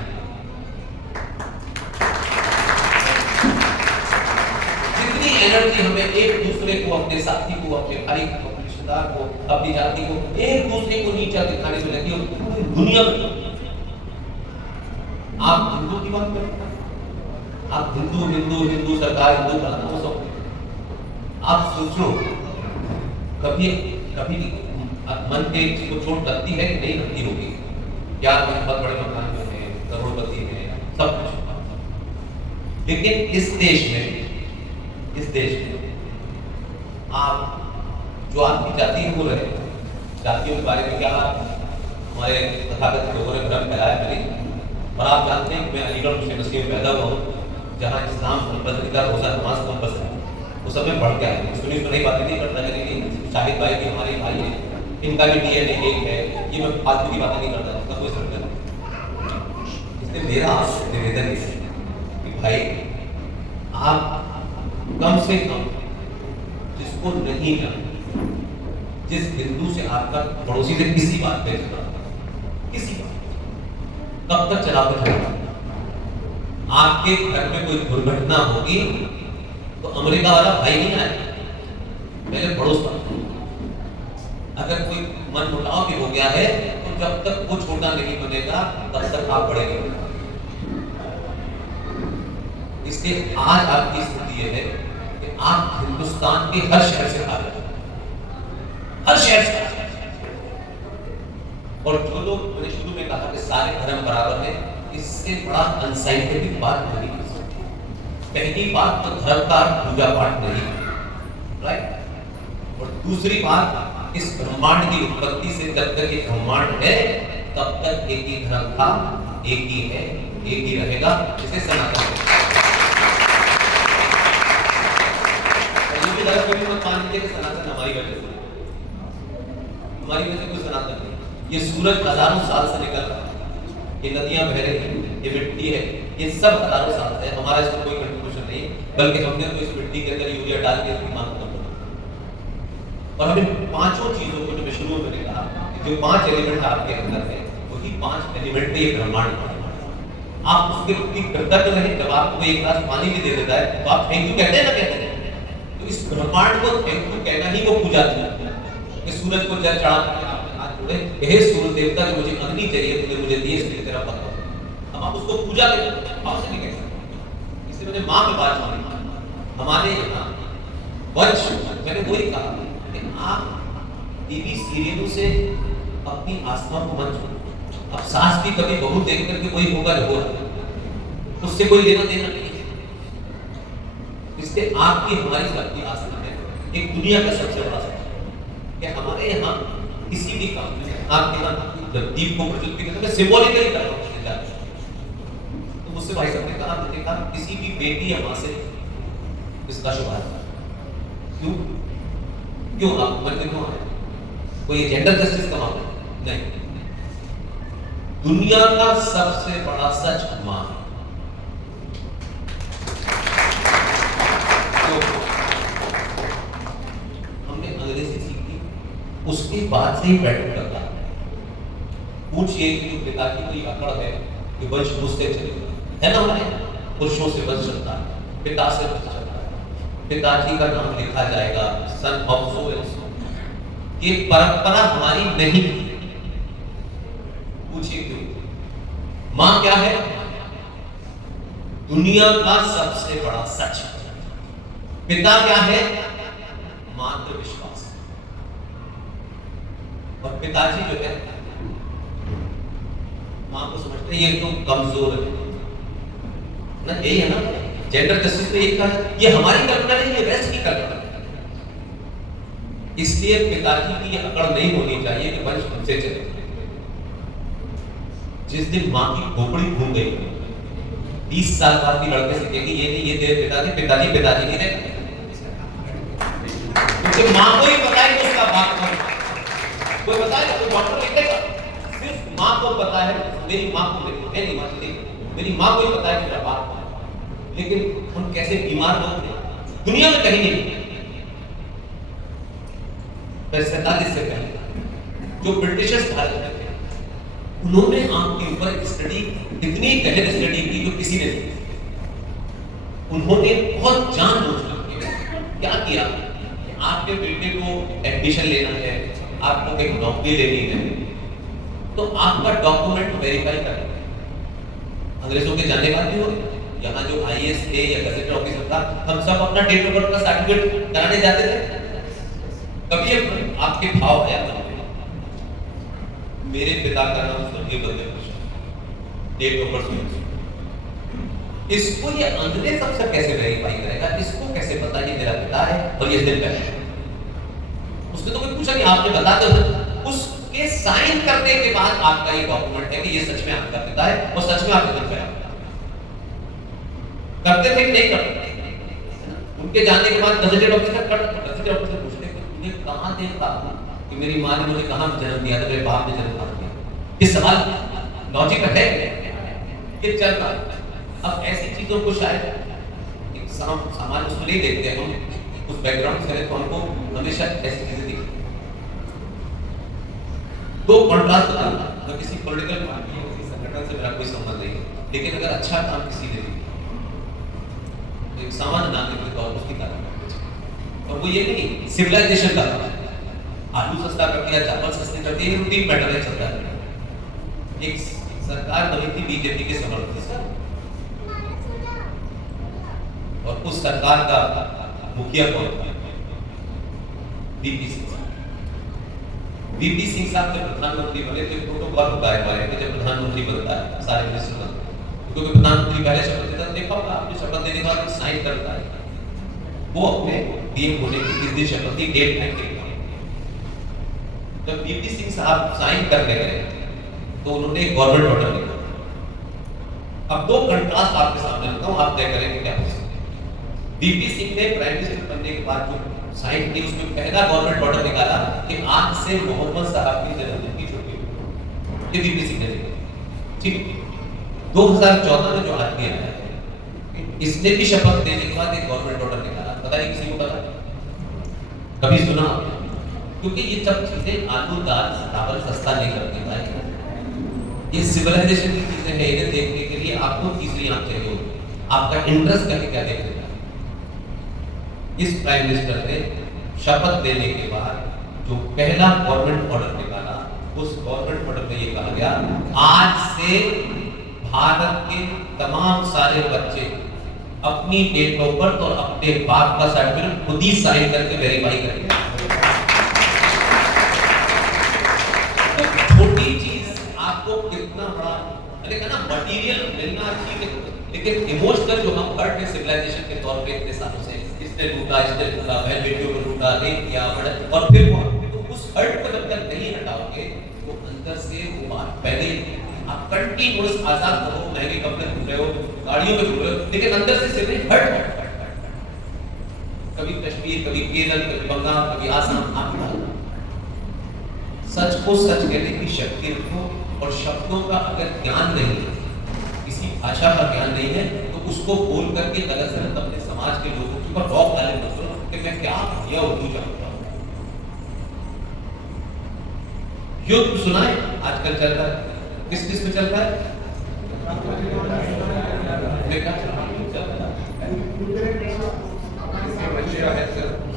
जितनी एनर्जी हमें एक दूसरे को, अपने साथी को, अपने भाई को, अपने रिश्तेदार को, अपनी जाति को एक दूसरे को नीचा दिखाने में लगी और पूरी दुनिया में आप हिंदू की बात करते हैं, आप हिंदू सरकार हिंदू बनाना हो सब। आप सोचो कभी मन के को चोट लगती है कि नहीं लगती होगी? यार बहुत बड़े मकान में है, करोड़पति है, सब कुछ, लेकिन इस देश में आप जो आपकी जाति है वो रहे, जातियों के बारे में क्या हमारे तथाकथित लोगों ने भ्रम फैलाया नहीं। और आप जानते हैं कि मैं अलीगढ़ मुस्लिम यूनिवर्सिटी में पैदा हुआ हूँ, जहाँ इस्लाम कंपल्सरी का रोजा नमाज कंपल्सरी है, वो सब में बढ़ गया है। सुनी सुनाई बातें नहीं करता है, लेकिन शाहिद भाई भी हमारे भाई है, इनका भी डीएनए एक है, ये मैं फालतू की बातें नहीं करता, इसका कोई समझ नहीं। इसलिए मेरा आपसे निवेदन है कि भाई आप कम से कम जिसको नहीं जानते, जिस हिंदू से आपका पड़ोसी से किसी बात पे किसी बात कब तक चलाते चलेगा? आपके घर में कोई दुर्घटना होगी तो अमेरिका वाला भाई नहीं आएगा, पहले पड़ोस वाला। अगर कोई मनमुटाव भी हो गया है तो जब तक वो छोटा नहीं बनेगा तब तक आप बड़े नहीं बनेंगे। इसलिए आज आपकी स्थिति ये है कि आप हिंदुस्तान के हर शहर से आ रहे हैं, हर शहर से। और जो लोग, मैंने शुरू में कहा कि सारे धर्म बराबर हैं, इससे बड़ा अनसाइंटिफिक बात नहीं कर सकती। पहली बात तो धर्म का पूजा पाठ नहीं, राइट? और दूसरी बात, इस ब्रह्मांड की उत्पत्ति से जब तक ये ब्रह्मांड है तब तक एक ही धर्म था, एक ही है, एक ही रहेगा, इसे सनातन। ये भी गलत कभी मत मान लीजिए कि सनातन हमारी वजह से, हमारी वजह से कोई सनातन नहीं। ये सूरज हजारों साल से निकल रहा है, ये नदियां बह रही हैं, ये मिट्टी है, ये सब हजारों साल से, हमारा इसमें कोई कंट्रीब्यूशन नहीं है, बल्कि हमने तो इस मिट्टी के अंदर यूरिया डाल के इसकी मांग कर। और हमें पांचों चीजों को, जो मैं शुरू में कहा, जो 5 एलिमेंट आपके अंदर है, वही 5 एलिमेंट पे ये ब्रह्मांड है। आप उसके प्रति कृतज्ञ रहें। जब आपको एक गिलास पानी भी दे देता है तो आप थैंक यू कहते हैं ना, कहते हैं। तो इस ब्रह्मांड को थैंक यू कहना ही वो पूजा है। इस सूरज को जल चढ़ा के आपने हाथ जोड़े, हे सूरज देवता जो मुझे अग्नि चाहिए, तूने मुझे दी, इसलिए तेरा पता। अब आप उसको पूजा करते हैं, आप उसे नहीं कह सकते। इसलिए मैंने मां की बात मानी। हमारे यहाँ वंश, मैंने वही कहा कि आप टीवी सीरियलों से अपनी आस्था को मत छोड़ो। अब सास भी कभी बहू देख करके कोई होगा जो होगा, उससे कोई लेना देना नहीं है। इससे आपकी हमारी सबकी आस्था है। एक दुनिया का सबसे बड़ा सच कि हमारे यहाँ किसी भी काम में आपके यहाँ जब दीप को प्रज्वलित किया तो मैं सिंबॉलिकली कर रहा हूँ, तो मुझसे भाई साहब ने कहा, मैंने कहा किसी भी बेटी या माँ से इसका शुभारंभ क्यों क्यों आप मरते क्यों आए? कोई जेंडर जस्टिस का मामला नहीं, दुनिया का सबसे बड़ा सच मां है। तो हमने अंग्रेजी सीखी, उसके बाद से ही पैटर्न करता है। पूछिए कि जो पिता की कोई अकड़ है कि वंश मुझसे चलेगा, है ना, हमारे पुरुषों से वंश चलता है, पिता से वंश चलता है, पिताजी का नाम लिखा जाएगा son of so and so. ये परंपरा हमारी नहीं थी। पूछिए क्यों? मां क्या है? दुनिया का सबसे बड़ा सच। पिता क्या है? मात्र विश्वास। और पिताजी जो है मां को समझते हैं ये तो कमजोर है ना, यही है ना जेंडर जस्टिस में एक कहा, ये हमारी कल्पना नहीं, ये वेस्ट की कल्पना। इसलिए पिताजी की ये अकड़ नहीं होनी चाहिए कि वंश मुझसे चले। जिस दिन मां की खोपड़ी घूम गई, 20 साल बाद भी लड़के से कहेंगे ये नहीं, ये तेरे पिताजी पिताजी पिताजी नहीं रहे, क्योंकि मां को ही पता है कि उसका बाप कौन है। कोई बताएगा, कोई डॉक्टर लिखेगा, सिर्फ मां को पता है, मेरी मां को नहीं मानती, मेरी मां को ही पता है कि मेरा बाप कौन है। लेकिन हम कैसे बीमार लोग हैं, दुनिया में कहीं नहीं। 47 से पहले जो ब्रिटिशर्स भारत में थे, उन्होंने आपके ऊपर एक स्टडी, इतनी गहन स्टडी की जो किसी ने नहीं। उन्होंने बहुत जानबूझ करके क्या किया, आपके बेटे को एडमिशन लेना है, आपको एक नौकरी लेनी है, तो आपका डॉक्यूमेंट वेरीफाई करें। अंग्रेजों के जाने बाद भी हो, यहाँ जो IAS थे या गजेटेड ऑफिसर था, हम सब अपना डेट ऑफ बर्थ का सर्टिफिकेट कराने जाते थे। कभी आपके भाव आया था, मेरे पिता का नाम स्वर्गीय Baldev Krishna, date of birth, इसको ये अंग्रेज अफसर कैसे वेरीफाई करेगा? इसको कैसे पता ये मेरा पिता है और ये दिन पहले? उसने तो कोई पूछा नहीं, आपने बता दो। उसके साइन करने के बाद आपका ये डॉक्यूमेंट है कि ये सच में आपका पिता है और सच में आपका दिन पहले। करते थे कि नहीं करते? उनके जाने के बाद गजेटेड ऑफिसर पूछते तूने कहां देखा कि मेरी मां ने मुझे कहां जन्म दिया था, मेरे बाप ने जन्म कहां दिया? ये सवाल लॉजिक है ये चल रहा है। अब ऐसी चीजों को शायद समाज उसमें नहीं देखते, हम उस बैकग्राउंड से तो हमको हमेशा ऐसी चीजें दिखती। तो कॉन्ट्रास्ट बताना, तो किसी पॉलिटिकल पार्टी या किसी संगठन से मेरा कोई संबंध नहीं है, लेकिन अगर अच्छा काम किसी ने किया तो एक सामान्य नागरिक के तौर पर उसकी तारीफ करनी चाहिए। और वो ये नहीं सिविलाइजेशन का आलू सस्ता कर दिया, चावल सस्ते कर दिए, रूटीन पैटर्न है चलता है। एक सरकार बनी थी बीजेपी के समर्थन से, और उस सरकार का मुखिया कौन था? वीपी सिंह साहब। वीपी सिंह साहब जब प्रधानमंत्री बने थे, प्रोटोकॉल होता है हमारे में, जब प्रधानमंत्री बनता है सारे मिनिस्टर बनते हैं, क्योंकि प्रधानमंत्री पहले शपथ लेता है, देखा होगा आपने शपथ लेने के बाद साइन करता है, वो अपने पीएम होने की किस दिन शपथ की डेट टाइम के। जब वीपी सिंह साहब साइन करने गए तो उन्होंने गवर्नमेंट ऑर्डर लिखा। अब दो कंट्रास्ट आपके सामने रखता हूं, आप तय करेंगे क्या हो सकता है। वीपी सिंह ने प्राइम मिनिस्टर बनने के बाद जो साइन की, उसमें पहला गवर्नमेंट ऑर्डर निकाला कि आज से मोहम्मद साहब की जन्मदिन की छुट्टी। ये वीपी सिंह ने लिखा, ठीक है। 2014 में जो आदमी आया, इसने भी शपथ लेने के बाद एक गवर्नमेंट ऑर्डर निकाला, पता नहीं किसी को पता, कभी सुना? क्योंकि ये सब चीजें आलू दाल चावल सस्ता नहीं करती भाई, ये सिविलाइजेशन की चीजें हैं, इन्हें देखने के लिए आपको तीसरी आंख चाहिए होगी। आपका इंटरेस्ट करके क्या देखते हैं? इस प्राइम मिनिस्टर ने शपथ लेने के बाद जो पहला गवर्नमेंट ऑर्डर निकाला, उस गवर्नमेंट ऑर्डर में ये कहा गया आज से भारत के तमाम सारे बच्चे अपनी डेट ऑफ बर्थ और अपने बाप का सर्टिफिकेट खुद ही साइन करके वेरीफाई करेंगे। तो छोटी चीज आपको कितना बड़ा, अरे ना मटेरियल मिलना ठीक है, लेकिन इमोशनल जो हम हर्ट है सिविलाइजेशन के तौर पे इतने सालों से, इसने लूटा, बहन बेटियों को लूटा, रेप किया, और फिर वो तो उस हर्ट को जब तक नहीं हटा पाओगे तो अंदर से वो बात पैदा ही आप कंटिन्यूअस आजाद हो, महंगे कपड़े घूम रहे हो, गाड़ियों में घूम रहे हो, लेकिन अंदर से सिर्फ हट कभी कश्मीर, कभी केरल, कभी बंगाल, कभी आसाम। आप सच को सच कहने की शक्ति रखो, और शब्दों का अगर ज्ञान नहीं है, किसी भाषा का ज्ञान नहीं है, तो उसको बोल करके गलत गलत अपने समाज के लोगों के ऊपर रौब डाले मत करो कि मैं क्या या उर्दू जानता हूँ। युद्ध सुनाए आजकल चल रहा है, किस किस में चल रहा है?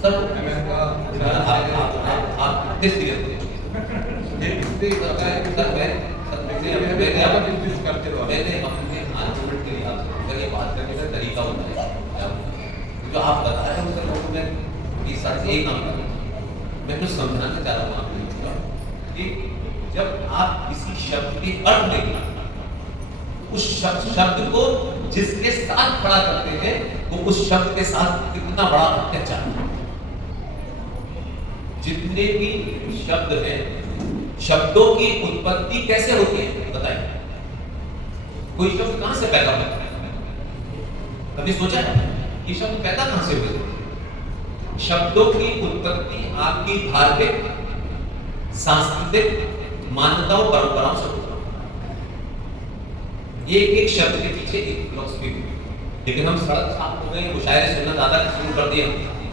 सर आप किस बात करने का तरीका होता है जो आप बता रहे हो सर, मैं सच यही काम कर रहा हूँ। मैं कुछ समझाना चाह रहा हूँ आपको कि जब आप किसी शब्द के अर्थ में उस शब्द को जिसके साथ खड़ा करते हैं, वो उस शब्द के साथ कितना बड़ा अत्याचार। जितने भी शब्द हैं, शब्दों की उत्पत्ति कैसे होती है बताइए? कोई शब्द कहां से पैदा होता है? कभी सोचा है ये शब्द पैदा कहां से हुए? शब्दों की उत्पत्ति आपकी धार्मिक, सांस्कृतिक मान्यताओं, परंपराओं से होता है। एक एक शब्द के पीछे एक फिलॉसफी है, लेकिन हम सड़क साफ हो गए, मुशायरे सुनना ज्यादा शुरू कर दिए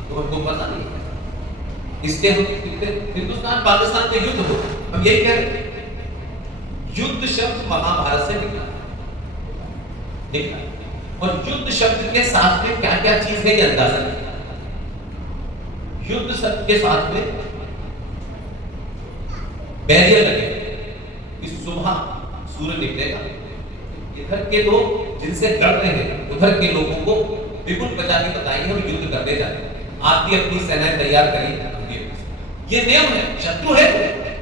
तो हमको पता नहीं है। इसलिए हम हिंदुस्तान पाकिस्तान के युद्ध हो, हम यही कह रहे हैं। युद्ध शब्द महाभारत से निकला, और युद्ध शब्द के साथ में क्या क्या चीज है ये अंदाजा नहीं। युद्ध शब्द के साथ में बैरियर लगे, इस सुबह सूर्य निकलेगा, इधर के लोग जिनसे लड़ रहे हैं उधर के लोगों को बिल्कुल बचा के बताएंगे हम युद्ध करने जा रहे हैं, आप भी अपनी सेनाएं तैयार करिए। ये नियम है, शत्रु है,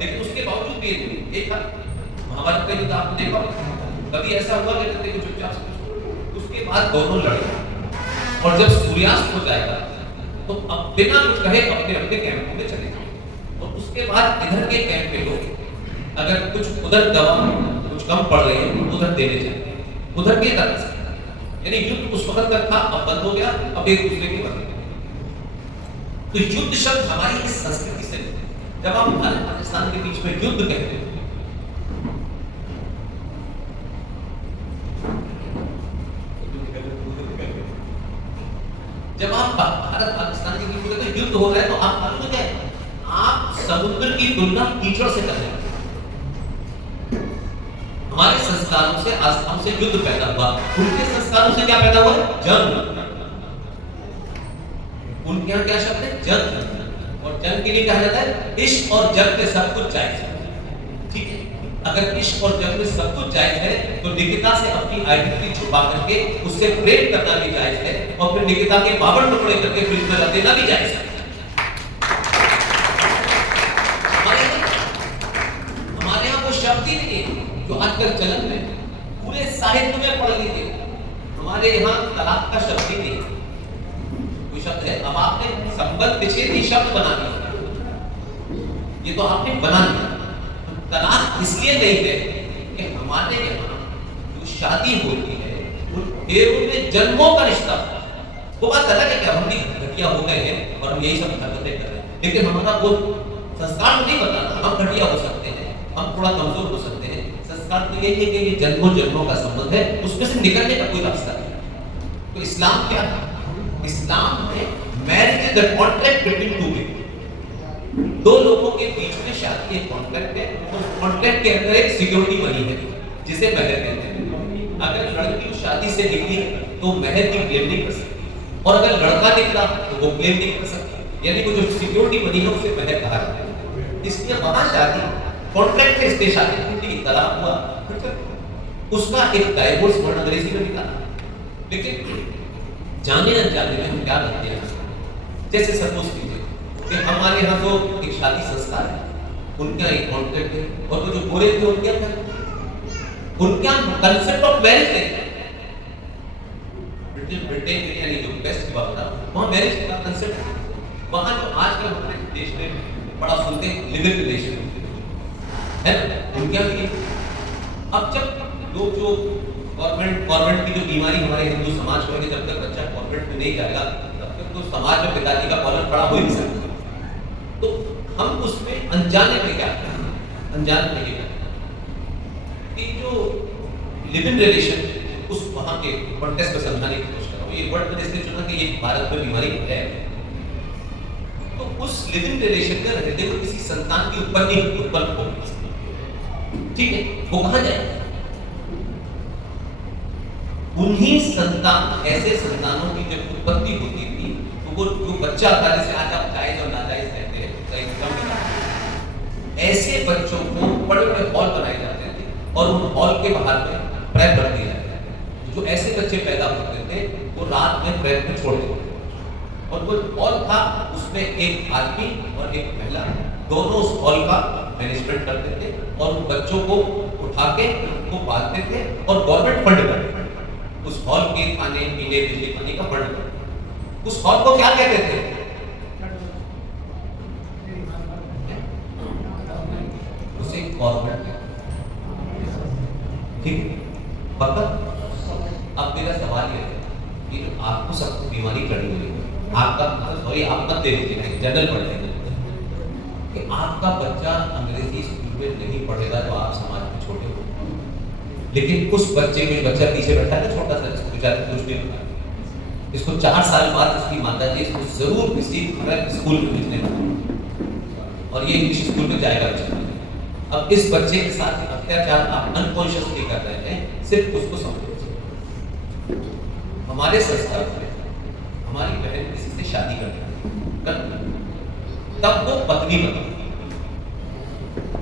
लेकिन उसके बावजूद भी एक महाभारत का युद्ध आपने देखा, कभी ऐसा हुआ कि चुपचाप से उसके बाद दोनों लड़े, और जब सूर्यास्त हो जाएगा तो अब बिना कुछ कहे अपने अपने कैंप में चले जाओ, और उसके बाद इधर के कैंप के लोग अगर कुछ उधर दवा कुछ कम पड़ रही है तो उधर देने जाए, उधर के तरफ से। यानी युद्ध उस वक्त तक था, अब बंद हो गया, अब एक दूसरे की बंद। तो युद्ध शब्द हमारी इस संस्कृति से, जब आप भारत पाकिस्तान के बीच में युद्ध कहते हैं, जब आप भारत पाकिस्तान के बीच में युद्ध हो रहा है तो आप मालूम है आप समुद्र की तुलना कीचड़ से कर रहे हैं। हमारे संस्कारों से, आस्थाओं से युद्ध पैदा हुआ, उनके संस्कारों से क्या पैदा हुआ? जंग। उनके यहाँ क्या शब्द है? जंग। और जंग के लिए कहा जाता है इश्क और जंग में सब कुछ जायज है। ठीक है, अगर इश्क और जंग में सब कुछ जायज है तो निकिता से अपनी आइडेंटिटी छुपा करके उससे प्रेम करना भी जायज है, और फिर निकिता के बावन टुकड़े करके फ्रिज में रख देना भी जायज है। हमारे यहाँ वो शब्द ही नहीं है जो आजकल चलन में, पूरे साहित्य में पढ़ लीजिए, हमारे यहाँ तलाक का शब्द ही नहीं, कोई शब्द है। अब आपने संबंध विच्छेद ही शब्द बना दिया, ये तो आपने बना दिया। तलाक इसलिए नहीं है कि हमारे यहाँ जो शादी होती है उन फेरों में जन्मों का रिश्ता, वो बात अलग है कि हम भी घटिया हो गए हैं और हम यही सब हरकतें कर रहे हैं, लेकिन हमारा वो संस्कार नहीं बताता हम घटिया हो सकते हैं, हम थोड़ा कमजोर हो सकते हैं। संस्कार तो यही है कि ये जन्मों जन्मों का संबंध है, उसमें से निकलने का कोई रास्ता नहीं। तो इस्लाम क्या है? इस्लाम में marriage is the contract between two people, दो लोगों के बीच में शादी एक कॉन्ट्रैक्ट है, तो कॉन्ट्रैक्ट के अंदर एक सिक्योरिटी बनी है जिसे महर कहते हैं। अगर लड़की उस शादी से निकली तो महर की क्लेम नहीं कर सकती, और अगर लड़का निकला तो वो क्लेम नहीं कर सकता, यानी वो जो सिक्योरिटी बनी है उसे महर कहा जाता है। इसलिए वहां शादी कॉन्ट्रैक्ट है, इसलिए शादी टूटी, तलाक हुआ, उसका एक डाइवोर्स वर्ड अंग्रेजी में निकाला। लेकिन जाने अनजाने में हम क्या करते हैं, जैसे सपोज कीजिए कि हमारे यहाँ तो एक शादी संस्कार है, उनका एक कॉन्ट्रैक्ट है, और वो जो गोरे थे उनके क्या, उनका कंसेप्ट ऑफ मैरिज है। ब्रिटेन में यानी जो बेस्ट की बात है वहाँ मैरिज का कंसेप्ट है। वहाँ जो आजकल हमारे देश में बड़ा सुनते हैं लिविंग रिलेशन, है ना, उनके यहाँ भी है। अब जब लोग जो गवर्नमेंट की जो बीमारी हमारे हिंदू समाज को है कि जब तक बच्चा गवर्नमेंट में नहीं जाएगा तब तक तो समाज में पिताजी का कॉलर खड़ा हो ही नहीं सकता। तो हम उसमें अनजाने में क्या अनजाने में क्या कि जो लिव इन रिलेशन उस वहाँ के कॉन्टेक्स्ट में समझाने की कोशिश कर रहा हूँ। ये वर्ड मैंने इसलिए चुना कि ये भारत में बीमारी है। तो उस लिव इन रिलेशन में रहते हुए किसी संतान की उत्पन्न हो, ठीक है, वो कहाँ जाए? उन्हीं संतान, ऐसे संतानों की जब उत्पत्ति होती थी तो वो जो बच्चा था, जैसे आज आप जायज और नाजायज कहते हैं, ऐसे बच्चों को बड़े बड़े हॉल बनाए जाते थे और उन हॉल के बाहर में प्रेप कर दिया जाता है। जो ऐसे बच्चे पैदा होते थे वो रात में प्रेप में छोड़ देते थे और वो हॉल था, उसमें एक आदमी और एक महिला दोनों उस हॉल का मैनेजमेंट करते थे और उन बच्चों को उठा के उनको पालते थे और गवर्नमेंट फंड करते थे उस हॉल के खाने पीने बिजली पानी का फंड करते। उस हॉल को क्या कहते थे? उसे गवर्नमेंट, ठीक है, पता। अब मेरा सवाल ये है कि आपको सब बीमारी पड़ी हुई है, आपका सॉरी आप मत दे दीजिए, जनरल पढ़ लेंगे कि आपका बच्चा अंग्रेजी स्कूल में नहीं पढ़ेगा तो आप समाज में छोटे हो, लेकिन उस बच्चे में बच्चा पीछे बैठा है छोटा सा, जिसको बेचारे कुछ नहीं पता, इसको 4 साल बाद इसकी माता जी इसको जरूर किसी स्कूल में भेजने वाली और ये इंग्लिश स्कूल में जाएगा बच्चा। अब इस बच्चे के साथ अत्याचार आप अनकॉन्शियसली कर रहे हैं, सिर्फ उसको समझो। हमारे संस्कार में हमारी बहन किसी से शादी कर तब वो पत्नी बनती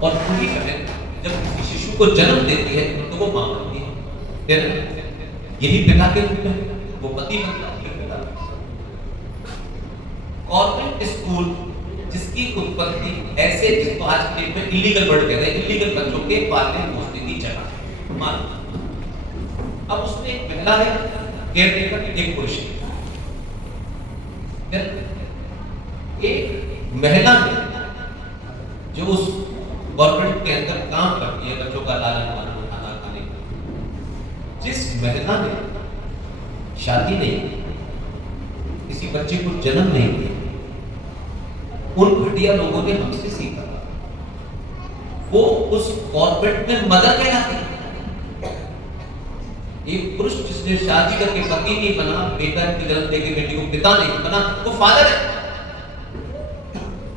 और पूरी बहन जब किसी शिशु को जन्म देती है तो वो मां बनती है, यही पिता के रूप में वो पति बनता है। गवर्नमेंट स्कूल जिसकी उत्पत्ति ऐसे, जिसको आज के डेट में इलीगल वर्ड कहते हैं, इलीगल बच्चों के पालने पोसने की जगह मान। अब उसमें एक महिला है केयर टेकर, एक पुरुष है। एक महिला जो उस गवर्नमेंट के अंदर काम करती है बच्चों का लालन पालन खाना खाने का, जिस महिला ने शादी नहीं की, किसी बच्चे को जन्म नहीं दिया, उन घटिया लोगों ने हमसे सीखा, वो उस गवर्नमेंट में मदर कहलाती है। एक पुरुष जिसने शादी करके पति नहीं बना, बेटा की जन्म देके बेटी को पिता नहीं बना, वो फादर है।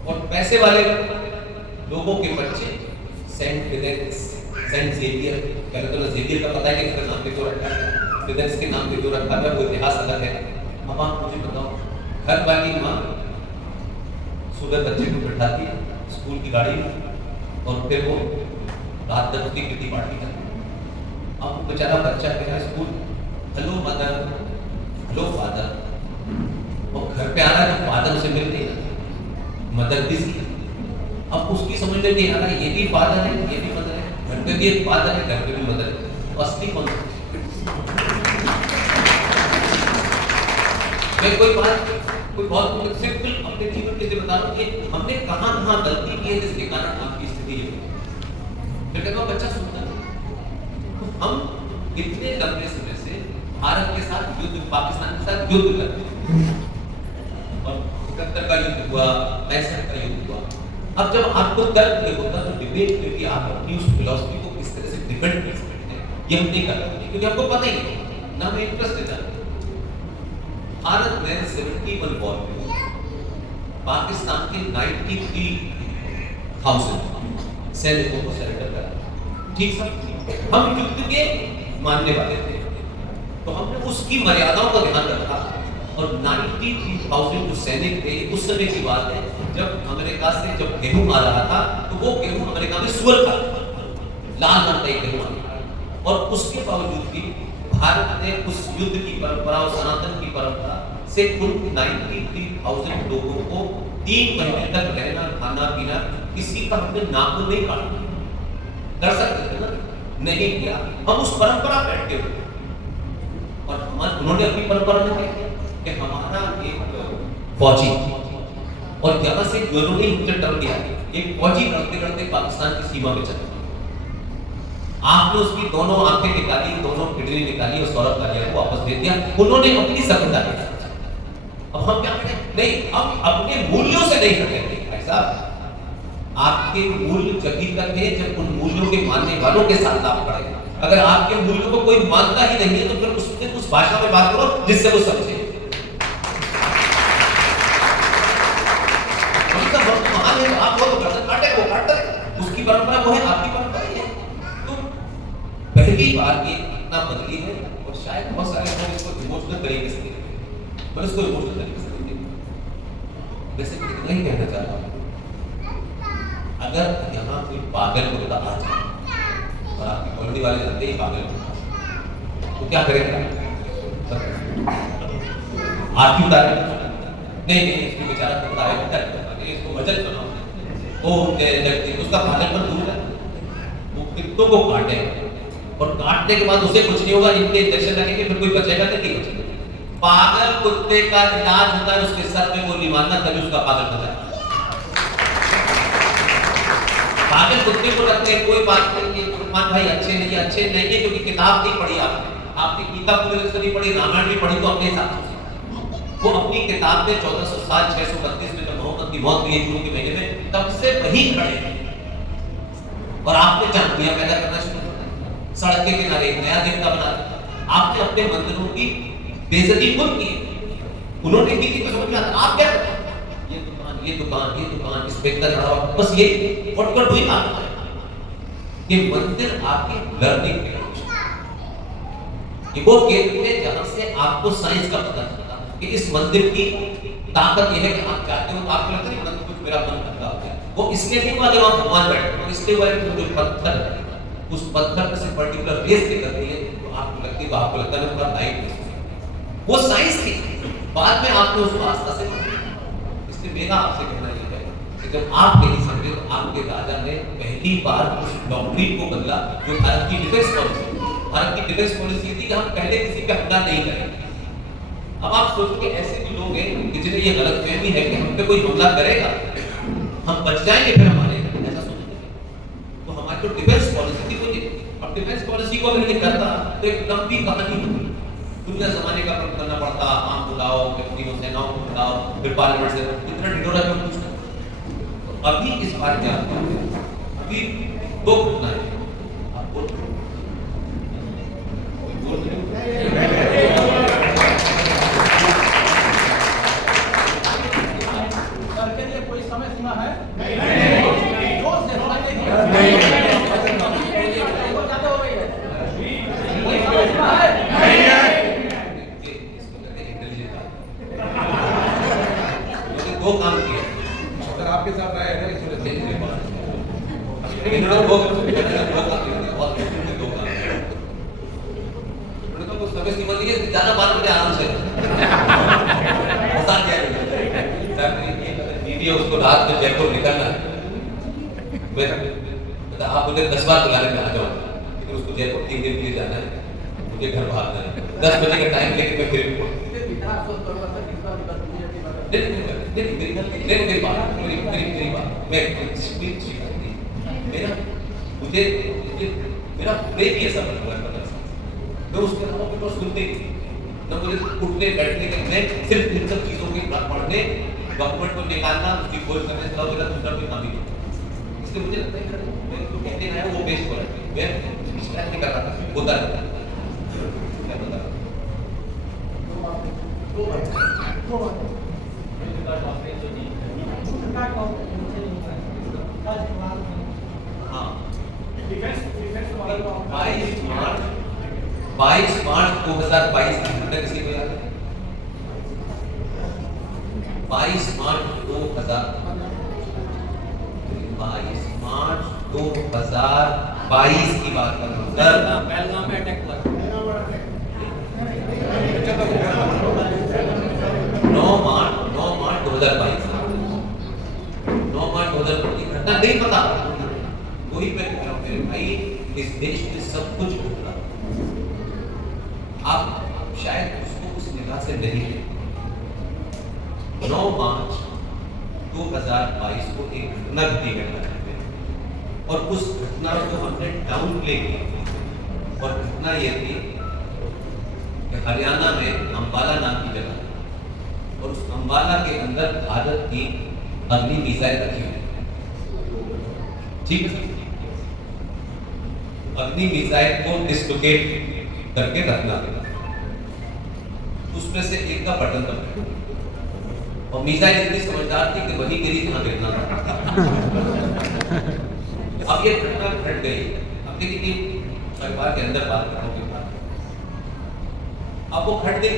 और पैसे वाले लोगों के बच्चे सेंट फिदेलिस, सेंट जेवियर, पहले तो जेवियर का पता है कि इसका नाम क्यों रखा है, फिदेलिस के नाम क्यों रखा है, वो इतिहास अलग है। अब आप मुझे बताओ, घर वाली माँ सुबह बच्चे को बैठाती है स्कूल की गाड़ी में और फिर वो रात तक उसकी किटी पार्टी करती है। अब वो बेचारा बच्चा कह रहा है school, hello mother, hello father, और घर पे आ रहा है तो फादर उसे मिल नहीं रहा, मदर बिजी है। अब उसकी समझ में नहीं आ रहा ये भी फादर है, ये भी मदर है, घर पे भी एक फादर है, घर पे भी मदर है, असली कौन सा? मैं कोई बहुत सिंपल अपने जीवन के लिए बता रहा हूँ कि हमने कहाँ गलती की है जिसके कारण आपकी स्थिति ये हुई। फिर कहता बच्चा सुनता है, हम इतने लंबे समय से भारत के साथ युद्ध, पाकिस्तान के साथ युद्ध करते हैं और 71 का युद्ध हुआ, 65 का युद्ध हुआ। अब जब आपको तर्क नहीं होता तो डिबेट में भी आप अपनी उस फिलॉसफी को किस तरह से डिफेंड कर सकते हैं, ये हम नहीं कर सकते क्योंकि हमको पता ही नहीं, ना हमें इंटरेस्ट देता। भारत ने 71 वॉर में पाकिस्तान के 93,000 सैनिकों को सरेंडर करा। ठीक सर, हम युद्ध के मानने वाले थे तो हमने उसकी मर्यादाओं का ध्यान रखा और 93,000 जो सैनिक थे, उस समय की बात है जब अमेरिका से जब गेहूं आ रहा था तो वो गेहूं अमेरिका में सुअर का लाल रंग का गेहूं आ रहा और उसके बावजूद भी भारत ने उस युद्ध की परंपरा और सनातन की परंपरा से उन 93,000 लोगों को 3 महीने तक रहना खाना पीना किसी का हमने नाम नहीं काटा। कर सकते थे ना, नहीं किया। हम उस परंपरा पे अटके हुए और उन्होंने अपनी परंपरा में क्या किया कि हमारा एक फौजी और यहाँ से उन्होंने टर्न दिया, एक फौजी लड़ते लड़ते पाकिस्तान की सीमा में चला आपने उसकी दोनों आंखें निकाली, दोनों किडनी निकाली और सौरभ कालिया को वापस दे दिया। उन्होंने अपनी सभ्यता के साथ। अब हम क्या करें? नहीं, हम अपने मूल्यों से नहीं हटेंगे भाई साहब। आपके मूल्य जभी तक है जब उन मूल्यों के मानने वालों के साथ आप खड़े। अगर आपके मूल्यों को कोई मानता ही नहीं है तो फिर उससे उस भाषा में बात करो जिससे वो समझे। उनका वक्त महान है, आप वो तो गर्दन काटे, वो काटता है, उसकी परंपरा वो है, आपकी परंपरा ये है। तो पहली बार ये इतना बदली है और शायद बहुत सारे लोग इसको इमोशनल तरीके से देखते हैं, पर इसको इमोशनल तरीके से देखते हैं। वैसे इतना ही कहना चाहता हूँ, अगर यहाँ कोई पागल कुत्ता आ जाए और आपकी कॉलोनी वाले जानते ही पागल कुत्ता, तो क्या करेगा? आपकी उतारे नहीं नहीं, इसको बेचारा कुत्ता है, इसको वजन बनाओ, वो उसका पागलपन दूर है, वो कुत्तों को काटे और काटने के बाद उसे कुछ नहीं होगा, इनके इंजेक्शन लगेंगे, फिर कोई बचेगा नहीं बचेगा। पागल कुत्ते का इलाज होता है उसके सर में गोली मारना, तभी उसका पागल बना है। पागल कुत्ते को रखते हैं, कोई बात नहीं कि उस्मान भाई अच्छे नहीं है क्योंकि किताब नहीं पढ़ी आपने गीता पूरी तरह से नहीं पढ़ी, रामायण भी पढ़ी तो अपने हिसाब से। वो अपनी किताब में 1400 में जब मोहम्मद की मौत हुई जून के महीने में, तब से वही खड़े हैं और आपने झांकियां पैदा करना शुरू कर दिया, सड़क के किनारे एक नया देवता बना दिया। आपने अपने मंदिरों की बेइज्जती खुद की, उन्होंने की थी तो समझ में आता। आप क्या करते? ये दुकान इस पे इतना चढ़ा हुआ, बस ये व्हाट यू आर डूइंग आप। ये मंदिर आपकी लर्निंग के वो केंद्र है जहां से आपको साइंस का पता चलता कि इस मंदिर की ताकत ये है कि आप चाहते हो तो आपको लगता है कि कुछ मेरा मन करता है। वो इसलिए नहीं हुआ कि वहां भगवान बैठे, तो इसलिए हुआ कि जो पत्थर है उस पत्थर से पर्टिकुलर रेस निकलती है तो आपको लगती है, तो आपको लगता है पूरा लाइट। वो साइंस थी, बाद में आपने उसको आस्था से। इसलिए मेरा आपसे कहना यह है कि जब आप नहीं समझे तो आपके राजा ने पहली बार उस डॉक्ट्रिन को बदला जो भारत की डिफेंस पॉलिसी। भारत की डिफेंस पॉलिसी थी कि हम पहले किसी पे हमला नहीं करेंगे। अब आप सोचोगे ऐसे भी लोग हैं कि जिन्हें ये गलतफहमी है कि हम पे कोई हमला करेगा हम बच जाएंगे फिर हमारे, ऐसा सोचते हैं। तो हमारी जो डिफेंस पॉलिसी थी वो ये, अब डिफेंस पॉलिसी को अगर ये करता तो एक लंबी कहानी होती, दुनिया जमाने का काम करना पड़ता, आम बुलाओ, तीनों सेनाओं को बुलाओ, फिर पार्लियामेंट से इतना ढिढोरा क्यों पूछना। तो अभी इस बार क्या हुआ, अभी दो घटनाएं आप बोल कोई समय सीमा है? दो काम किए अगर आपके साथ आए हैं समय सीमा दी है, ज्यादा बात मुझे आराम से दीदी उसको रात में जयपुर निकलना है, आप मुझे 10 बार बुलाने में आ जाओ, लेकिन उसको जयपुर 3 दिन के लिए जाना है, मुझे घर भागना है 10 बजे का टाइम, लेकिन मैं फिर मेरी बात मेरा ब्रेक ही ऐसा बना हुआ है, मैं उसके अलावा कोई बात सुनते ही न मुझे उठने बैठने के लिए सिर्फ इन सब चीजों की बात पढ़ने, डॉक्यूमेंट को निकालना, उसकी खोज करने का मेरा दूसरा कोई काम ही नहीं। इसलिए मुझे लगता है मैं जो कहते हैं वो बेस्ट हो रहा है, मैं स्टार्ट नहीं कर रहा था, होता रहता क्या बता हाँ 22 मार्च 2022 की घटना किसी को याद है? 22 मार्च 2022 की बात कर रहा हूँ सर। पहलगाम में अटैक हुआ 9 मार्च 2022 घटना नहीं पता, वही मैं कह रहा हूँ मेरे भाई, इस देश में सब कुछ होता, आप शायद उसको उस निगाह से नहीं ले। 9 मार्च 2022 को एक घटना घटी घटना और उस घटना को हमने डाउन प्ले किया। और घटना ये थी कि हरियाणा में अंबाला नाम की जगह, और उस अंबाला के अंदर भारत की अग्नि मिसाइल रखी हुई, ठीक है। अग्नि मिसाइल को डिस्लोकेट करके रखना, उसमें से एक का बटन दबाया, और मिसाइल इतनी समझदार थी कि वही गिरी जहां गिरना था। अब ये घटना घट गई। अब देखिए कि परिवार के अंदर बात करोगे, अब वो घट गई,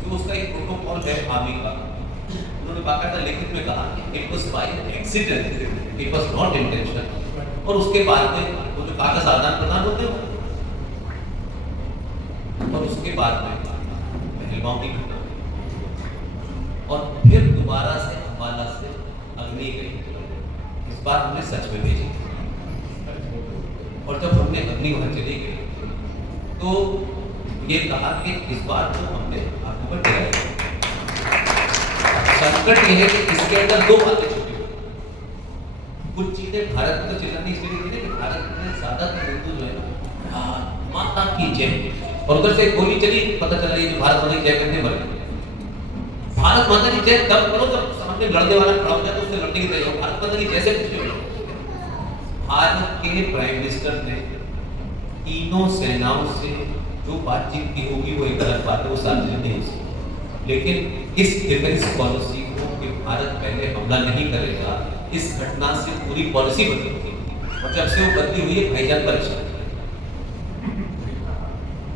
जो उसका एक प्रोटोकॉल है आर्मी का, उन्होंने बाकायदा लिखित में कहा कि it was by accident, it was not intentional. और उसके बाद में वो जो कागज आदान प्रदान होते हैं, और उसके बाद में पहलगांव की घटना, और फिर दोबारा से अंबाला से अग्नि गई। इस बार हमने सच में भेजी, और जब हमने अग्नि वहां चली गई तो ये कहा कि इस बार तो हमने आपको पर गिराया। संकट ये है कि इसके अंदर दो बातें छुपी हुई। कुछ चीजें भारत में तो चिल्लानी इसलिए थी कि भारत में ज्यादातर हिंदू जो है ना माता की जय, और उधर से गोली चली, पता चला ये जो भारत माता की जय करने वाले, भारत माता की जय तब करो जब सामने लड़ने वाला खड़ा हो जाए तो उससे लड़ने की तैयारी हो। भारत माता की जय से कुछ नहीं हो। भारत के प्राइम मिनिस्टर ने तीनों सेनाओं से जो बातचीत की होगी वो एक गलत बात है, वो सार्वजनिक नहीं हो सकती। लेकिन इस डिफेंस पॉलिसी को कि भारत पहले हमला नहीं करेगा, इस घटना से पूरी पॉलिसी बदली, और जब से वो बदली हुई है भाईजान परेशान।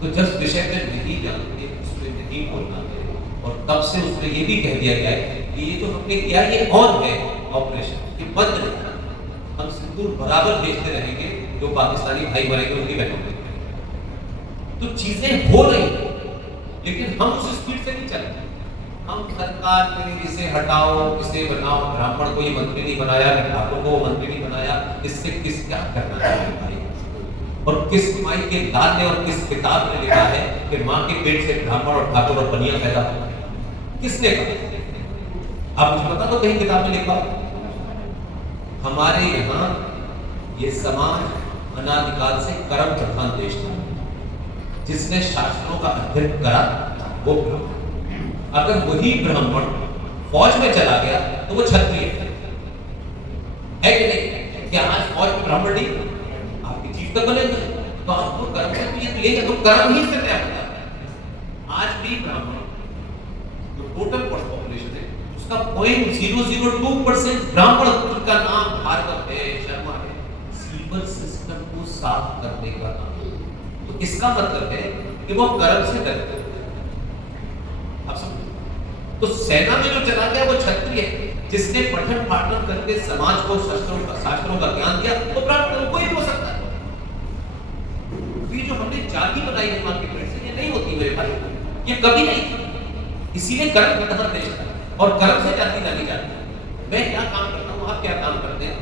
तो जब विषय में नहीं जानते उस पर नहीं बोलना है, और तब से उस पर ये भी कह दिया गया है कि ये जो हमने किया ये ऑन है ऑपरेशन, ये बंद नहीं, हम सिंदूर बराबर भेजते रहेंगे जो पाकिस्तानी भाई मरेंगे उनकी बहनों। तो चीजें हो रही हैं, लेकिन हम उस स्पीड से नहीं चल रहे। हम सरकार में इसे हटाओ, इसे बनाओ, ब्राह्मण को ये मंत्री नहीं बनाया, ठाकुर को मंत्री नहीं बनाया, इससे किस क्या करना है भाई? और किस माई के लाल ने और किस किताब में लिखा है कि माँ के पेट से ब्राह्मण और ठाकुर और बनिया पैदा हो? किसने कहा? आप मुझे बता दो कहीं किताब में लिखा? हमारे यहाँ ये समाज अनादिकाल से कर्म प्रधान देश था, जिसने शास्त्रों का अध्ययन करा वो ब्राह्मण। अगर वही ब्राह्मण फौज में चला गया तो वो क्षत्रिय है कि नहीं? क्या आज फौज में ब्राह्मण नहीं? आपकी चीफ तक बनेंगे तो आपको कर्म से तो ये तो कर्म ही से तय होता है। आज भी ब्राह्मण जो टोटल पॉपुलेशन है उसका 0.002% ब्राह्मण का नाम भार्गव है, शर्मा है। सीवर सिस्टम को साफ करने का काम, तो इसका मतलब है कि वो कर्म से डरते हैं। आप समझो, तो सेना में जो चला गया वो क्षत्रिय है, जिसने पठन पाठन करके समाज को शास्त्रों का ज्ञान दिया, वो ब्राह्मण कोई भी हो सकता है। ये जो हमने जाति बनाई है मां के पेट से, ये नहीं होती मेरे भाई, ये कभी नहीं थी। इसीलिए कर्म प्रधान देश था, और कर्म से जाति जानी जाती है। मैं क्या काम करता हूँ, आप क्या काम करते हैं,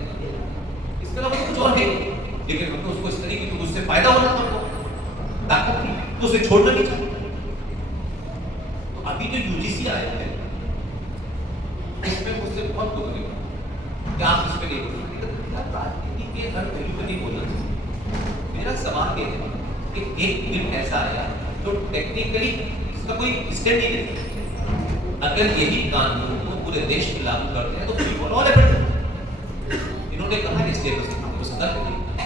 इसके अलावा कुछ और है, लेकिन हमने उसको इस तरीके से उससे फायदा होना था, ताकत नहीं तो उसे छोड़ना नहीं चाहिए। तो अभी जो यूजीसी आया है इसमें मुझसे बहुत दुख लगा कि आप इस पे नहीं बोल, राजनीति के हर पहलू पर नहीं बोलना चाहिए। मेरा सवाल ये है कि एक दिन ऐसा आया तो टेक्निकली इसका कोई स्टैंड ही नहीं। अगर यही कानून को पूरे देश में लागू करते हैं तो फ्री फॉर ऑल है। इन्होंने कहा कि स्टेट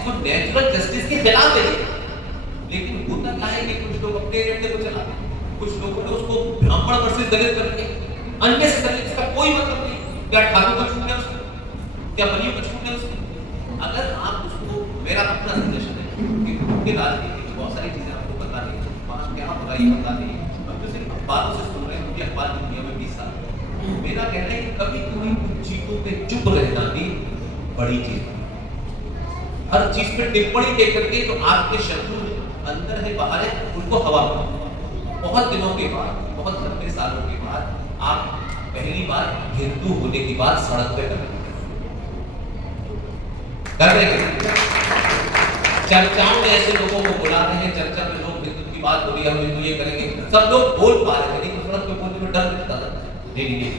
तो नेचुरल जस्टिस के खिलाफ है, लेकिन होता क्या है कि कुछ लोग अपने एजेंडे को चलाते हैं, कुछ लोगों ने उसको ब्राह्मण वर्सेस दलित करके अन्य से करने इसका कोई मतलब नहीं। क्या ठाकुर को छूट गया उसको, क्या बनियों को छूट गया उसको? अगर आप उसको, मेरा अपना सजेशन है कि उनके राजनीति की बहुत सारी चीजें आपको पता नहीं, वहाँ क्या हो रहा है पता नहीं, हम तो सिर्फ अखबारों से सुन रहे हैं, क्योंकि अखबार की दुनिया में 20 साल। मेरा कहना है कि कभी कोई कुछ चीजों पे चुप रहना भी बड़ी चीज है। हर चीज पे टिप्पणी दे करके जो आपके शत्रु अंदर है बाहर है उनको हवा मिले। बहुत दिनों के बाद, बहुत लंबे सालों के बाद आप पहली बार हिंदू होने की बात सड़क पे कर रहे हैं। चर्चाओं में ऐसे लोगों को बुला रहे हैं, चर्चा में लोग हिंदू की बात हो रही है, हम हिंदू ये करेंगे, सब लोग बोल पा रहे हैं, लेकिन सड़क पे बोलने में डर लगता था। नहीं।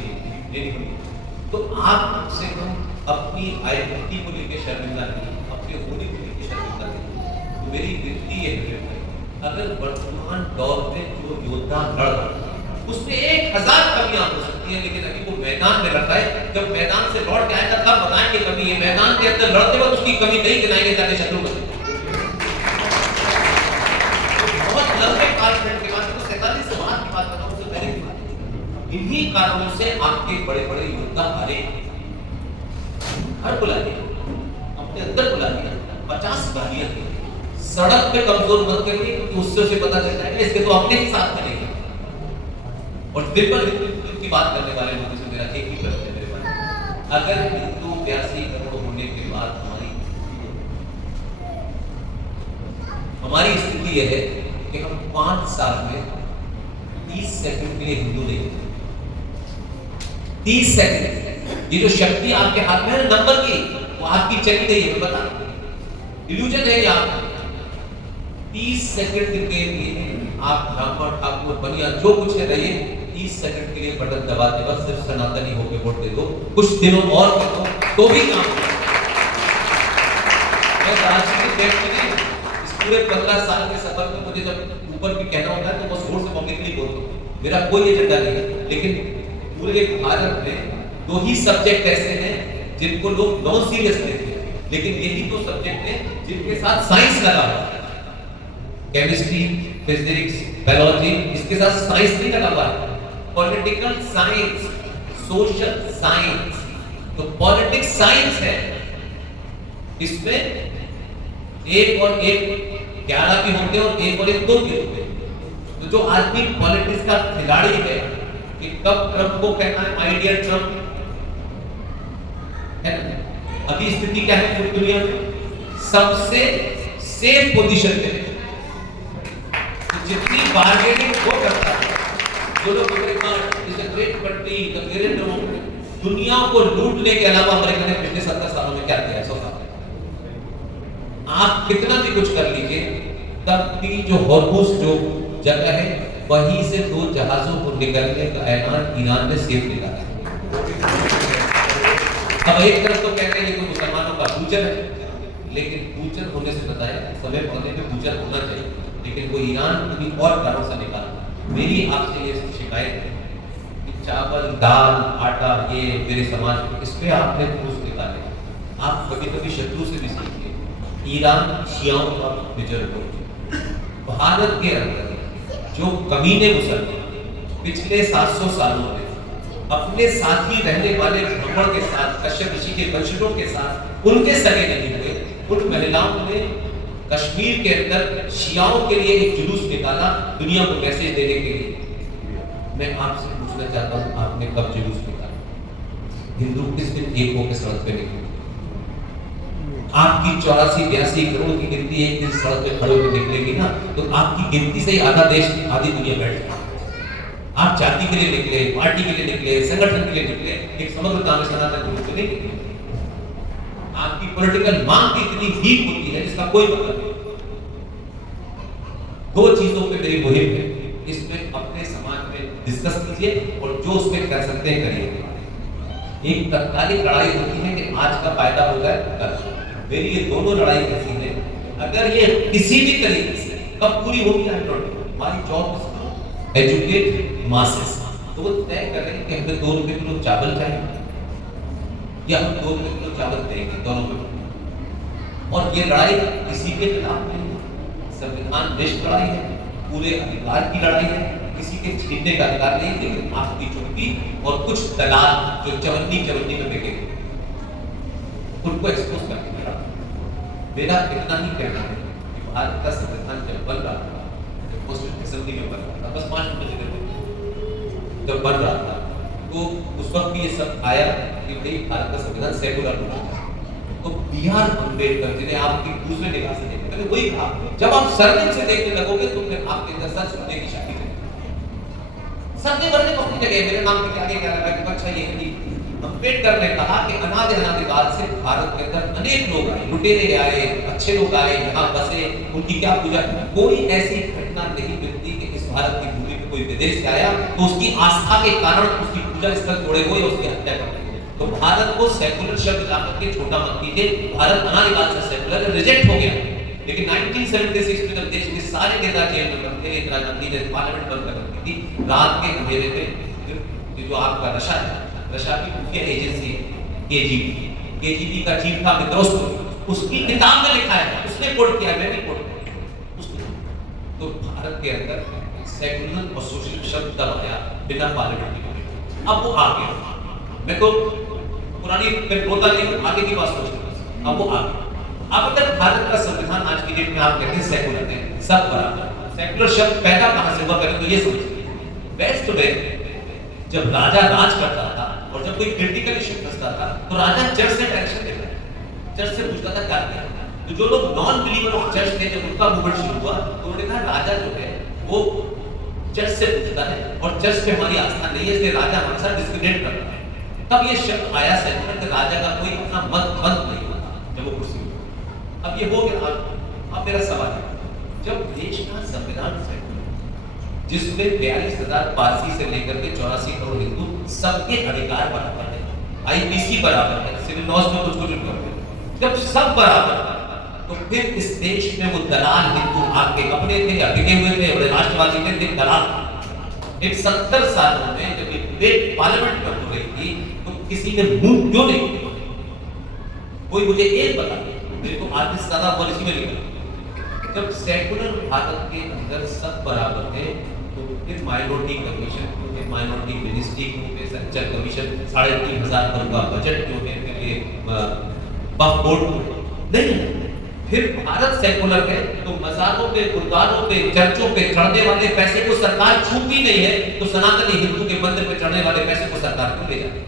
तो आप से हम अपनी आइडेंटिटी को लेकर शर्मिंदा नहीं, अपने होने की शर्मिंदा नहीं। तो मेरी विनती ये है, अगर वर्तमान दौर में जो योद्धा लड़ रहा है उसमें 1000 कमियां हो सकती हैं, लेकिन अभी वो मैदान में लड़ता है। जब मैदान से लौट के आएगा तब बताएंगे कमी है, मैदान के अंदर लड़ते वक्त उसकी कमी नहीं गिनाएंगे जाके शत्रु को। बहुत लंबे कालखंड के बाद 47 समाज की बात बताऊं तो पहले की बात, इन्हीं कारणों से आपके बड़े बड़े योद्धा हारे। घर बुला लिया, अपने अंदर बुला लिया, 50 गालियां दी, सड़क पे कमजोर मत करिए क्योंकि उससे उसे पता चल जाएगा इसके तो अपने ही साथ मिलेंगे। और दिल पर हिंदू की बात करने वाले लोगों से मेरा एक ही प्रश्न है मेरे पास, अगर हिंदू 82 करोड़ होने के बाद हमारी स्थिति यह है कि हम 5 साल में 30 सेकंड के लिए हिंदू नहीं होते। 30 सेकंड, ये जो शक्ति आपके हाथ में है नंबर की, वो आपकी चली गई है, मैं बता रहा हूं, इल्यूजन है आप 30 सेकंड के लिए आप ब्राह्मण ठाकुर बनिया जो कुछ है रहिए, 30 सेकंड के लिए बटन दबाते वक्त सिर्फ सनातनी होकर वोट दे दो, कुछ दिनों और कर दो तो भी काम होगा। मैं राजनीतिक व्यक्ति नहीं, इस पूरे 15 साल के सफर में मुझे जब ऊपर भी कहना होता है तो बस जोर से पब्लिकली बोलता हूं, मेरा कोई एजेंडा नहीं है। लेकिन पूरे भारत में 2 ही सब्जेक्ट ऐसे हैं जिनको लोग नॉन सीरियस लेते हैं, लेकिन यही 2 सब्जेक्ट हैं जिनके साथ साइंस लगा हुआ है, केमिस्ट्री, फिजिक्स, बायोलॉजी, इसके साथ साइंस नहीं लगा हुआ है। पॉलिटिकल साइंस, सोशल साइंस, तो पॉलिटिक्स साइंस है, इसमें 1 और 1 11 भी होते हैं और 1 और 1 2 भी होते हैं। तो जो आदमी पॉलिटिक्स का खिलाड़ी है कि कब ट्रंप को कहना है माय डियर ट्रंप, है ना? अभी स्थिति क्या है पूरी दुनिया में, सबसे सेफ पोजीशन पे तो जितनी बार्गेनिंग वो करता है, जो लोग ग्रेट कंट्री, दुनिया को लूटने के अलावा अमेरिका ने पिछले 70 सालों में क्या किया? 100 साल आप कितना भी कुछ कर लीजिए, तब भी जो हॉर्मुज जो जगह है वहीं से 2 जहाजों को निकलने का ऐलान ईरान ने सेफ निकाला है। अब एक तरफ तो कहते हैं ये तो मुसलमानों का फ्यूचर है, लेकिन फ्यूचर होने से बताया समय पड़ने पे फ्यूचर होना चाहिए, लेकिन वो ईरान किसी और कारण से निकाला। मेरी आपसे ये शिकायत है कि चावल, दाल, आटा, ये मेरे समाज में इस पे आपने ठोस निकाले। आप कभी कभी शत्रु से भी सीखिए। ईरान शियाओं का मेजर वोट, भारत के अंदर जो कमीने मुसलमान पिछले 700 सालों में अपने साथी रहने वाले ब्राह्मण के साथ, कश्यप ऋषि के वंशजों के साथ उनके सगे नहीं हुए, उन महिलाओं ने कश्मीर के अंदर शियाओं के लिए एक जुलूस निकाला दुनिया को मैसेज देने के लिए। मैं आपसे पूछना चाहता हूं, आपने कब जुलूस निकाला? हिंदू किस दिन एक होकर सड़क पे निकले? आपकी 84-82 करोड़ की गिनती एक दिन सड़क पे खड़े होकर निकलेगी ना, तो आपकी गिनती से ही आधा देश, आधी दुनिया बैठ जाएगी। आप जाति के लिए निकले, पार्टी के लिए निकले, संगठन के लिए निकले, एक समग्रता में सनातन रूप से नहीं निकले। आपकी पॉलिटिकल मांग की इतनी वीक होती है जिसका कोई मतलब नहीं। 2 चीजों पे मेरी मुहिम है, इसमें अपने समाज में डिस्कस कीजिए और जो उसमें कर सकते हैं करिए। एक तत्कालिक लड़ाई होती है कि आज का फायदा होगा कल। मेरी ये दोनों लड़ाई ऐसी है, अगर ये किसी भी तरीके से कब पूरी होगी हमारी जॉब एजुकेट मासेस, तो वो तय कर रहे हैं कि हमें 2 रुपए किलो चावल चाहिए या हम 2 रुपए किलो चावल देंगे, दोनों में। और ये लड़ाई किसी के खिलाफ नहीं, संविधान निष्ठ लड़ाई है, पूरे अधिकार की लड़ाई है, किसी के छीनने का अधिकार नहीं, लेकिन आपकी चुटकी और कुछ दलाल जो चवन्नी में बिके उनको एक्सपोज करके मेरा इतना ही कहना है कि भारत का संविधान जब बन रहा था, जब कॉन्स्टिट्यूशन असेंबली में बन रहा था, बस 5 मिनट जब बन रहा था, तो उस वक्त भी ये सब आया कि भाई भारत का संविधान सेकुलर होना चाहिए। तो B.R. अम्बेडकर जिन्हें आप एक दूसरे निगाह से देखते हैं, वही कहा जब आप सरनेम से देखने लगोगे तो फिर आपके अंदर सच सुनने की शक्ति है। सबने वर्णन अपनी जगह, मेरे नाम के आगे क्या लगा कि अच्छा ये नहीं। अम्बेडकर ने कहा कि अनादिकाल से भारत के अंदर अनेक लोग आए, लुटेरे आए, अच्छे लोग आए, यहाँ बसे, उनकी क्या पूजा, कोई ऐसी घटना नहीं मिलती कि इस भारत की भूमि पे कोई विदेश से आया तो उसकी आस्था के कारण उसकी पूजा स्थल तोड़े हुए, उसकी हत्या कर दी। तो भारत को सेकुलर शब्द ला करके छोटा मत कीजिए। भारत अनादिकाल से सेकुलर रिजेक्ट हो गया, लेकिन 1976 में जब देश के सारे नेता जेल में बंद थे, इंदिरा गांधी ने पार्लियामेंट बंद कर रखी थी, रात के अंधेरे में जो आपका रशा है, रशा की मुख्य एजेंसी केजीबी का चीफ था मित्रोस्को, उसकी किताब में लिखा है, उसने कोट किया, मैं भी कोट किया। तो भारत के अंदर सेकुलर और सोशल शब्द तब आया बिना पार्लियामेंट के। अब वो आ गया, मैं तो पुरानी रोता नहीं, आगे की बात सोच रहा हूं, अब वो आ गया। अब अगर भारत का संविधान आज की डेट में आप कहते हैं सेकुलर है, सब बराबर, सेकुलर शब्द पैदा कहां से हुआ पहले तो ये समझिए। वेस्ट में जब राजा राज करता था और जब कोई क्रिटिकल इशू फंसता था तो राजा चर्च से डायरेक्शन देता था, चर्च से पूछता था क्या किया। तो जो लोग नॉन बिलीवर ऑफ चर्च थे, जब उनका मूवमेंट शुरू हुआ तो उन्होंने कहा राजा जो है वो चर्च से पूछता है और चर्च पे हमारी आस्था नहीं है, इसलिए राजा हमारे साथ डिस्क्रिमिनेट करता है। तब ये शब्द आया सेकुलर कि राजा का कोई अपना मत नहीं होता जब वो कुर्सी। अब ये हो गया। अब मेरा सवाल है, जब देश का संविधान से जिसमें 42,000 पारसी से लेकर के 84 करोड़ हिंदू सबके अधिकार बराबर है, आईपीसी बराबर है, सिविल लॉज में कुछ जब सब बराबर है, तो फिर इस देश में वो दलाल हिंदू आके अपने थे या टिके हुए थे, बड़े राष्ट्रवादी थे, लेकिन दलाल एक 70 सालों में जब डिबेट पार्लियामेंट में हो रही थी तो किसी ने मुंह क्यों नहीं किया? कोई मुझे एक बता, मेरे को आज से ज्यादा पॉलिसी में लिखा, जब सेकुलर भारत के अंदर सब बराबर थे तो फिर माइनॉरिटी कमीशन, फिर माइनॉरिटी मिनिस्ट्री, फिर सेंट्रल कमीशन, 3,500 करोड़ का बजट जो है के लिए वक्फ बोर्ड नहीं। फिर भारत सेकुलर है तो मज़ारों पे, गुरुद्वारों पे, चर्चों पे चढ़ने वाले पैसे को सरकार छूती नहीं है, तो सनातनी हिंदू के मंदिर पे चढ़ने वाले पैसे को सरकार क्यों ले जाती है?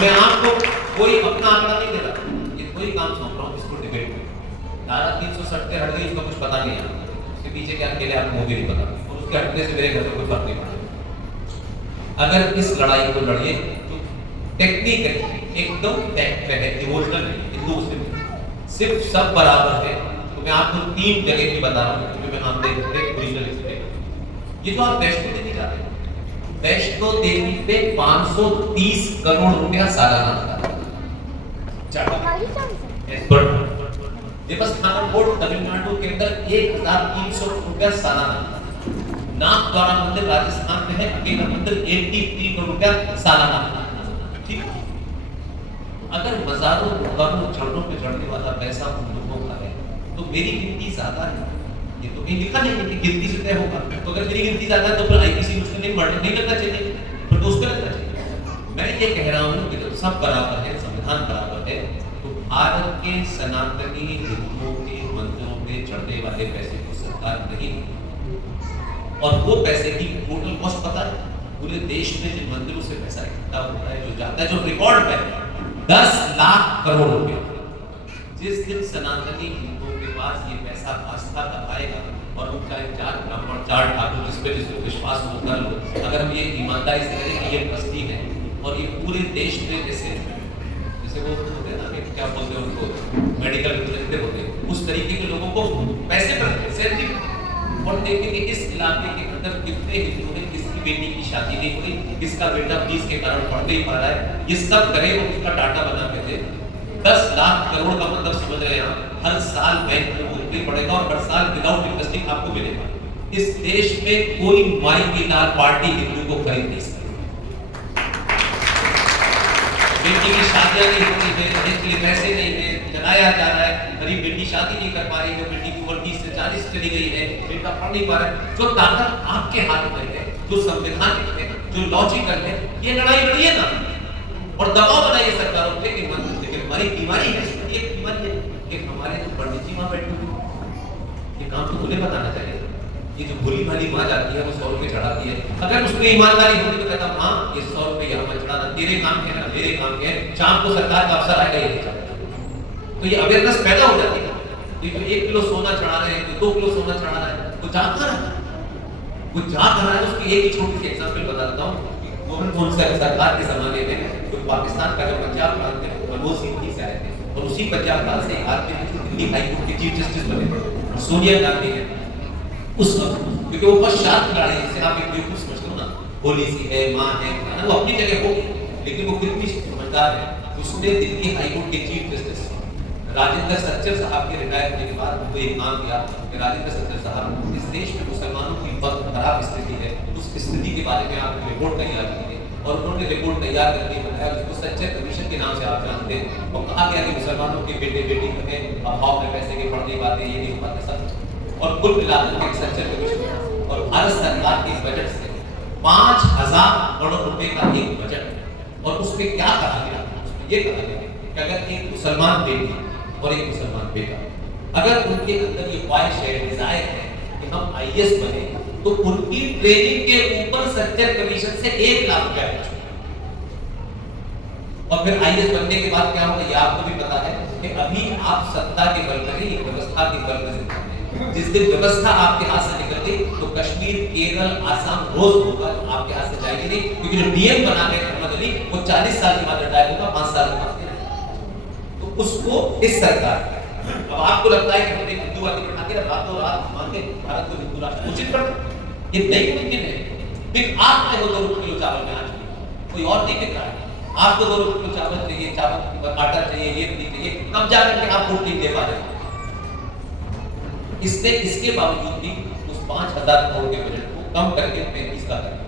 मैं आपको कोई अपना आंकड़ा नहीं दे रहा, ये कोई काम सौंप रहा हूँ, इसको डिबेट में धारा 370 हट गई, उसका कुछ पता नहीं है, उसके पीछे क्या अकेले आपको वो भी नहीं पता, और उसके हटने से मेरे घर में कोई फर्क नहीं पड़ता। अगर इस लड़ाई को लड़िए तो टेक्निकली एकदम फैक्ट पे है, इमोशनल नहीं, हिंदू मुस्लिम सिर्फ सब बराबर है। तो मैं आपको 3 जगह की बता रहा हूँ जो मैं आप देख रहे ओरिजिनल एक्सप्लेन। ये जो आप वैष्णो देवी जा रहे हैं, वैष्णो देवी पे 530 करोड़ रुपया सालाना देवस्थानम बोर्ड तमिलनाडु के अंदर 1,300 रुपया सालाना। नाथद्वारा मंदिर राजस्थान में है, अकेला मंदिर 83 करोड़ रुपया सालाना। ठीक, अगर मज़ारों गुरुद्वारों झरनों पे चढ़ने वाला पैसा उन लोगों का है तो मेरी गिनती ज्यादा है, ये तो कहीं लिखा नहीं कि गिनती से तय होगा। तो अगर मेरी गिनती ज्यादा है तो फिर आईपीसी मुझको नहीं लगना चाहिए, फिर तो उसको लगना चाहिए। मैं ये कह रहा हूँ कि जब सब बराबर है, संविधान बराबर है, तो भारत के सनातनी हिंदुओं के मंदिरों पे चढ़ने वाले पैसे को सरकार नहीं, और वो पैसे की टोटल कॉस्ट पता है पूरे देश में जिन मंदिरों से पैसा इकट्ठा होता है, जो जाता है, जो रिकॉर्ड है 10 लाख करोड़ रुपए। जिस दिन सनातनी हिंदुओं के पास ये पैसा आस्था का आएगा और उनका एक 4 ब्राह्मण 4 ठाकुर जिसपे विश्वास हो कर लो, अगर हम ये ईमानदारी से करें कि ये बस्ती है और ये पूरे देश में जैसे वो होते हैं ना कि क्या बोलते हैं उनको, मेडिकल रिप्रेजेंटेटिव होते हैं, उस तरीके के लोगों को पैसे पर सैलरी और देखें कि इस इलाके के अंदर कितने हिंदू हैं, किसकी बेटी की शादी नहीं हुई, किसका बेटा फीस के कारण पढ़ नहीं पा रहा है, ये सब करें और उसका डाटा बना के दे। 10 लाख करोड़ का मतलब समझ रहे हैं आप, हर साल बैंक में उतनी पड़ेगा और हर साल विदाउट इन्वेस्टिंग आपको मिलेगा। इस देश में कोई माई की लाल पार्टी हिंदू को खरीद नहीं सकती। बेटी की शादियां नहीं होती है, दहेज के लिए पैसे नहीं है, जलाया जा रहा है, गरीब बेटी शादी नहीं कर पा रही है, बेटी की उम्र 30 से 40 चली गई है, बेटा पढ़ नहीं पा रहा है। जो ताकत आपके हाथ में है, जो संवैधानिक है, जो लॉजिकल है, ये लड़ाई लड़िए ना और दबाव बनाइए सरकारों पे कि हमारी बीमारी है, ये बीमारी है कि हमारे जो पंडित जी वहां बैठे हुए, ये काम तो उन्हें बताना चाहिए। ये जो भोली भाली माँ जाती है वो 100 रुपए चढ़ाती है, अगर उसमें ईमानदारी होती तो कहता माँ ये 100 रुपए यहाँ पर चढ़ाना तेरे काम के है, मेरे काम के है, शाम को सरकार का अफसर आएगा ये नहीं चढ़ाता। तो ये अवेयरनेस पैदा हो जाती है। ये जो 1 किलो सोना चढ़ा रहे हैं, 2 किलो सोना चढ़ा रहा है, वो जा कहाँ रहा है, वो जा कहाँ रहा है। उसकी एक ही छोटी सी एग्जाम्पल बता देता हूँ। मोहन कौन सरकार के जमाने में जो पाकिस्तान का जो पंजाब प्रांत में मनमोहन सिंह जी से आए थे और उसी पंजाब प्रांत से एक आदमी थे जो दिल्ली हाई कोर्ट के चीफ जस्टिस बने थे, सोनिया गांधी है उस वक्त, क्योंकि वो पश्चात खिलाड़ी, जिसे आप एक बेवकूफ समझते हो ना, भोली सी है, माँ है, वो अपनी जगह होगी, लेकिन वो कितनी समझदार है। उसने दिल्ली हाईकोर्ट के चीफ जस्टिस राजेंद्र सच्चर साहब के रिटायर होने के बाद उनको एक काम किया कि राजेंद्र सच्चर साहब, इस देश में मुसलमानों की बहुत खराब स्थिति है, उस स्थिति के बारे में आप रिपोर्ट तैयार कीजिए। और उन्होंने रिपोर्ट तैयार करके बनाया, उसको सच्चर कमीशन के नाम से आप जानते हैं। और कहा गया कि मुसलमानों के बेटे बेटी में अभाव में पैसे के पढ़ नहीं पाते, ये नहीं पाते सब। और कुल मिलाकर के सच्चर कमीशन और भारत सरकार के बजट से 5000 करोड़ रुपए का एक बजट, और उसमें क्या कहा गया, उसमें ये कहा गया कि अगर एक मुसलमान बेटी और एक मुसलमान बेटा, अगर उनके अंदर ये ख्वाहिश है, डिजायर है कि हम आईएएस बने, तो उनकी ट्रेनिंग के ऊपर सच्चर कमीशन से 1 लाख रुपया खर्च होगा। और फिर आईएएस बनने के बाद क्या होगा, ये आपको भी पता है कि अभी आप सत्ता के बल पर ही, व्यवस्था के बल पर जिंदा हैं। जिस दिन व्यवस्था आपके हाथ से निकल गई तो कश्मीर, केरल, आसाम रोज होगा, आपके हाथ से जाएगी नहीं, क्योंकि जो डीएम बना गए अहमद अली, वो 40 साल के बाद रिटायर होगा, 5 साल के बाद। तो उसको इस सरकार, अब आपको लगता है कि हमने हिंदूवादी बना के रातों रात मान के भारत को हिंदू राष्ट्र घोषित कर, ये नहीं मुमकिन है। फिर आप में हो 2 किलो चावल में आज कोई और नहीं बिक रहा है, आपको 2 किलो चावल चाहिए, चावल आटा चाहिए, ये नहीं चाहिए, कब जाकर के आप वोट नहीं दे पा रहे। इसने इसके बावजूद भी उस 5000 करोड़ के बजट को कम करके 35 का कर दिया,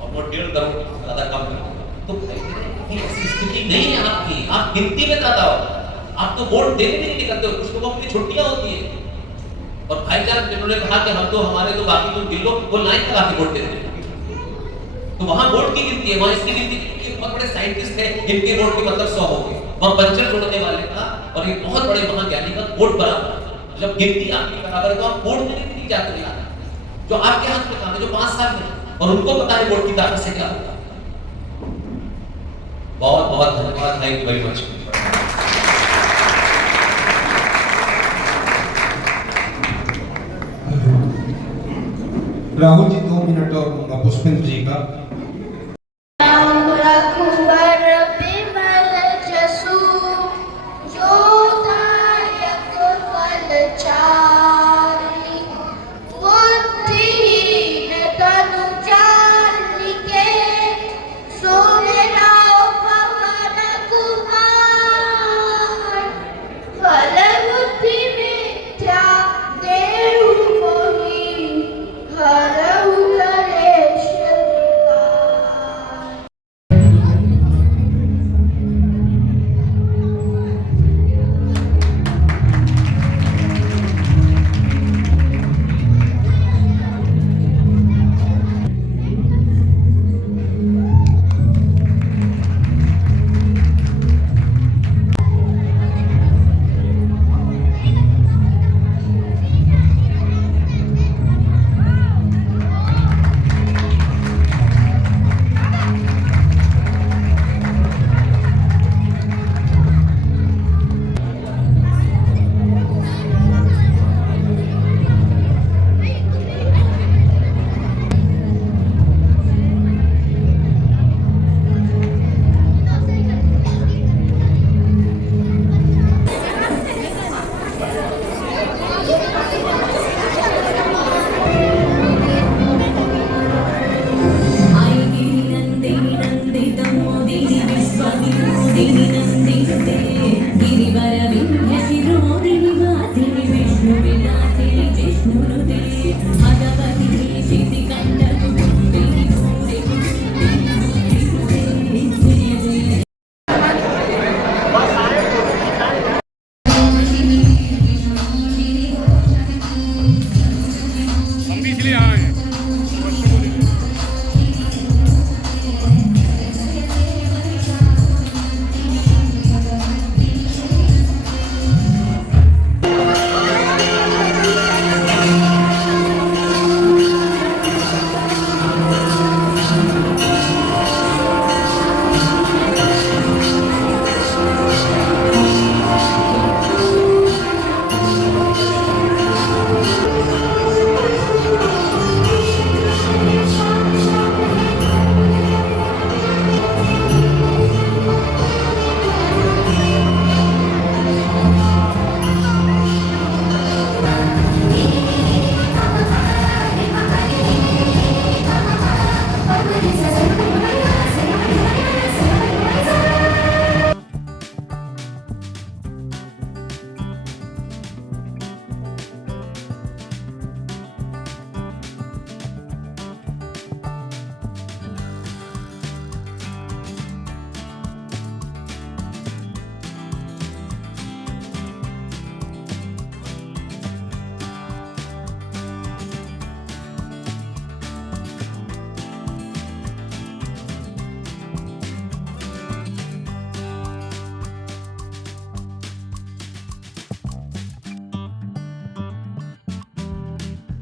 और वो 1.5 करोड़ ज्यादा कम कर दिया। तो ऐसी स्थिति नहीं है आपकी, आप गिनती में ज्यादा हो, आप तो वोट देने भी नहीं निकलते हो, कुछ लोगों की छुट्टियां होती है। और भाईजान जिन्होंने कहा कि हम तो हमारे तो बाकी लोग गिन लो, वो लाइन लगा के वोट देते हैं, तो वहां वोट की गिनती है, वहां इसकी गिनती क्योंकि बहुत बड़े साइंटिस्ट हैं, इनके वोट के मतलब 100 हो गए, वहां पंचर जोड़ने वाले का और एक बहुत बड़े महाज्ञानी का वोट बराबर। जब गिनती आपकी बराबर है तो आप वोट देने के लिए क्या करेगा, जो आपके हाथ में काम है, जो 5 साल में, और उनको पता है वोट की ताकत से क्या होगा। बहुत बहुत धन्यवाद, thank you very much. Rahul ji 2 minute और दूंगा पुष्पेंद्र जी का। Fala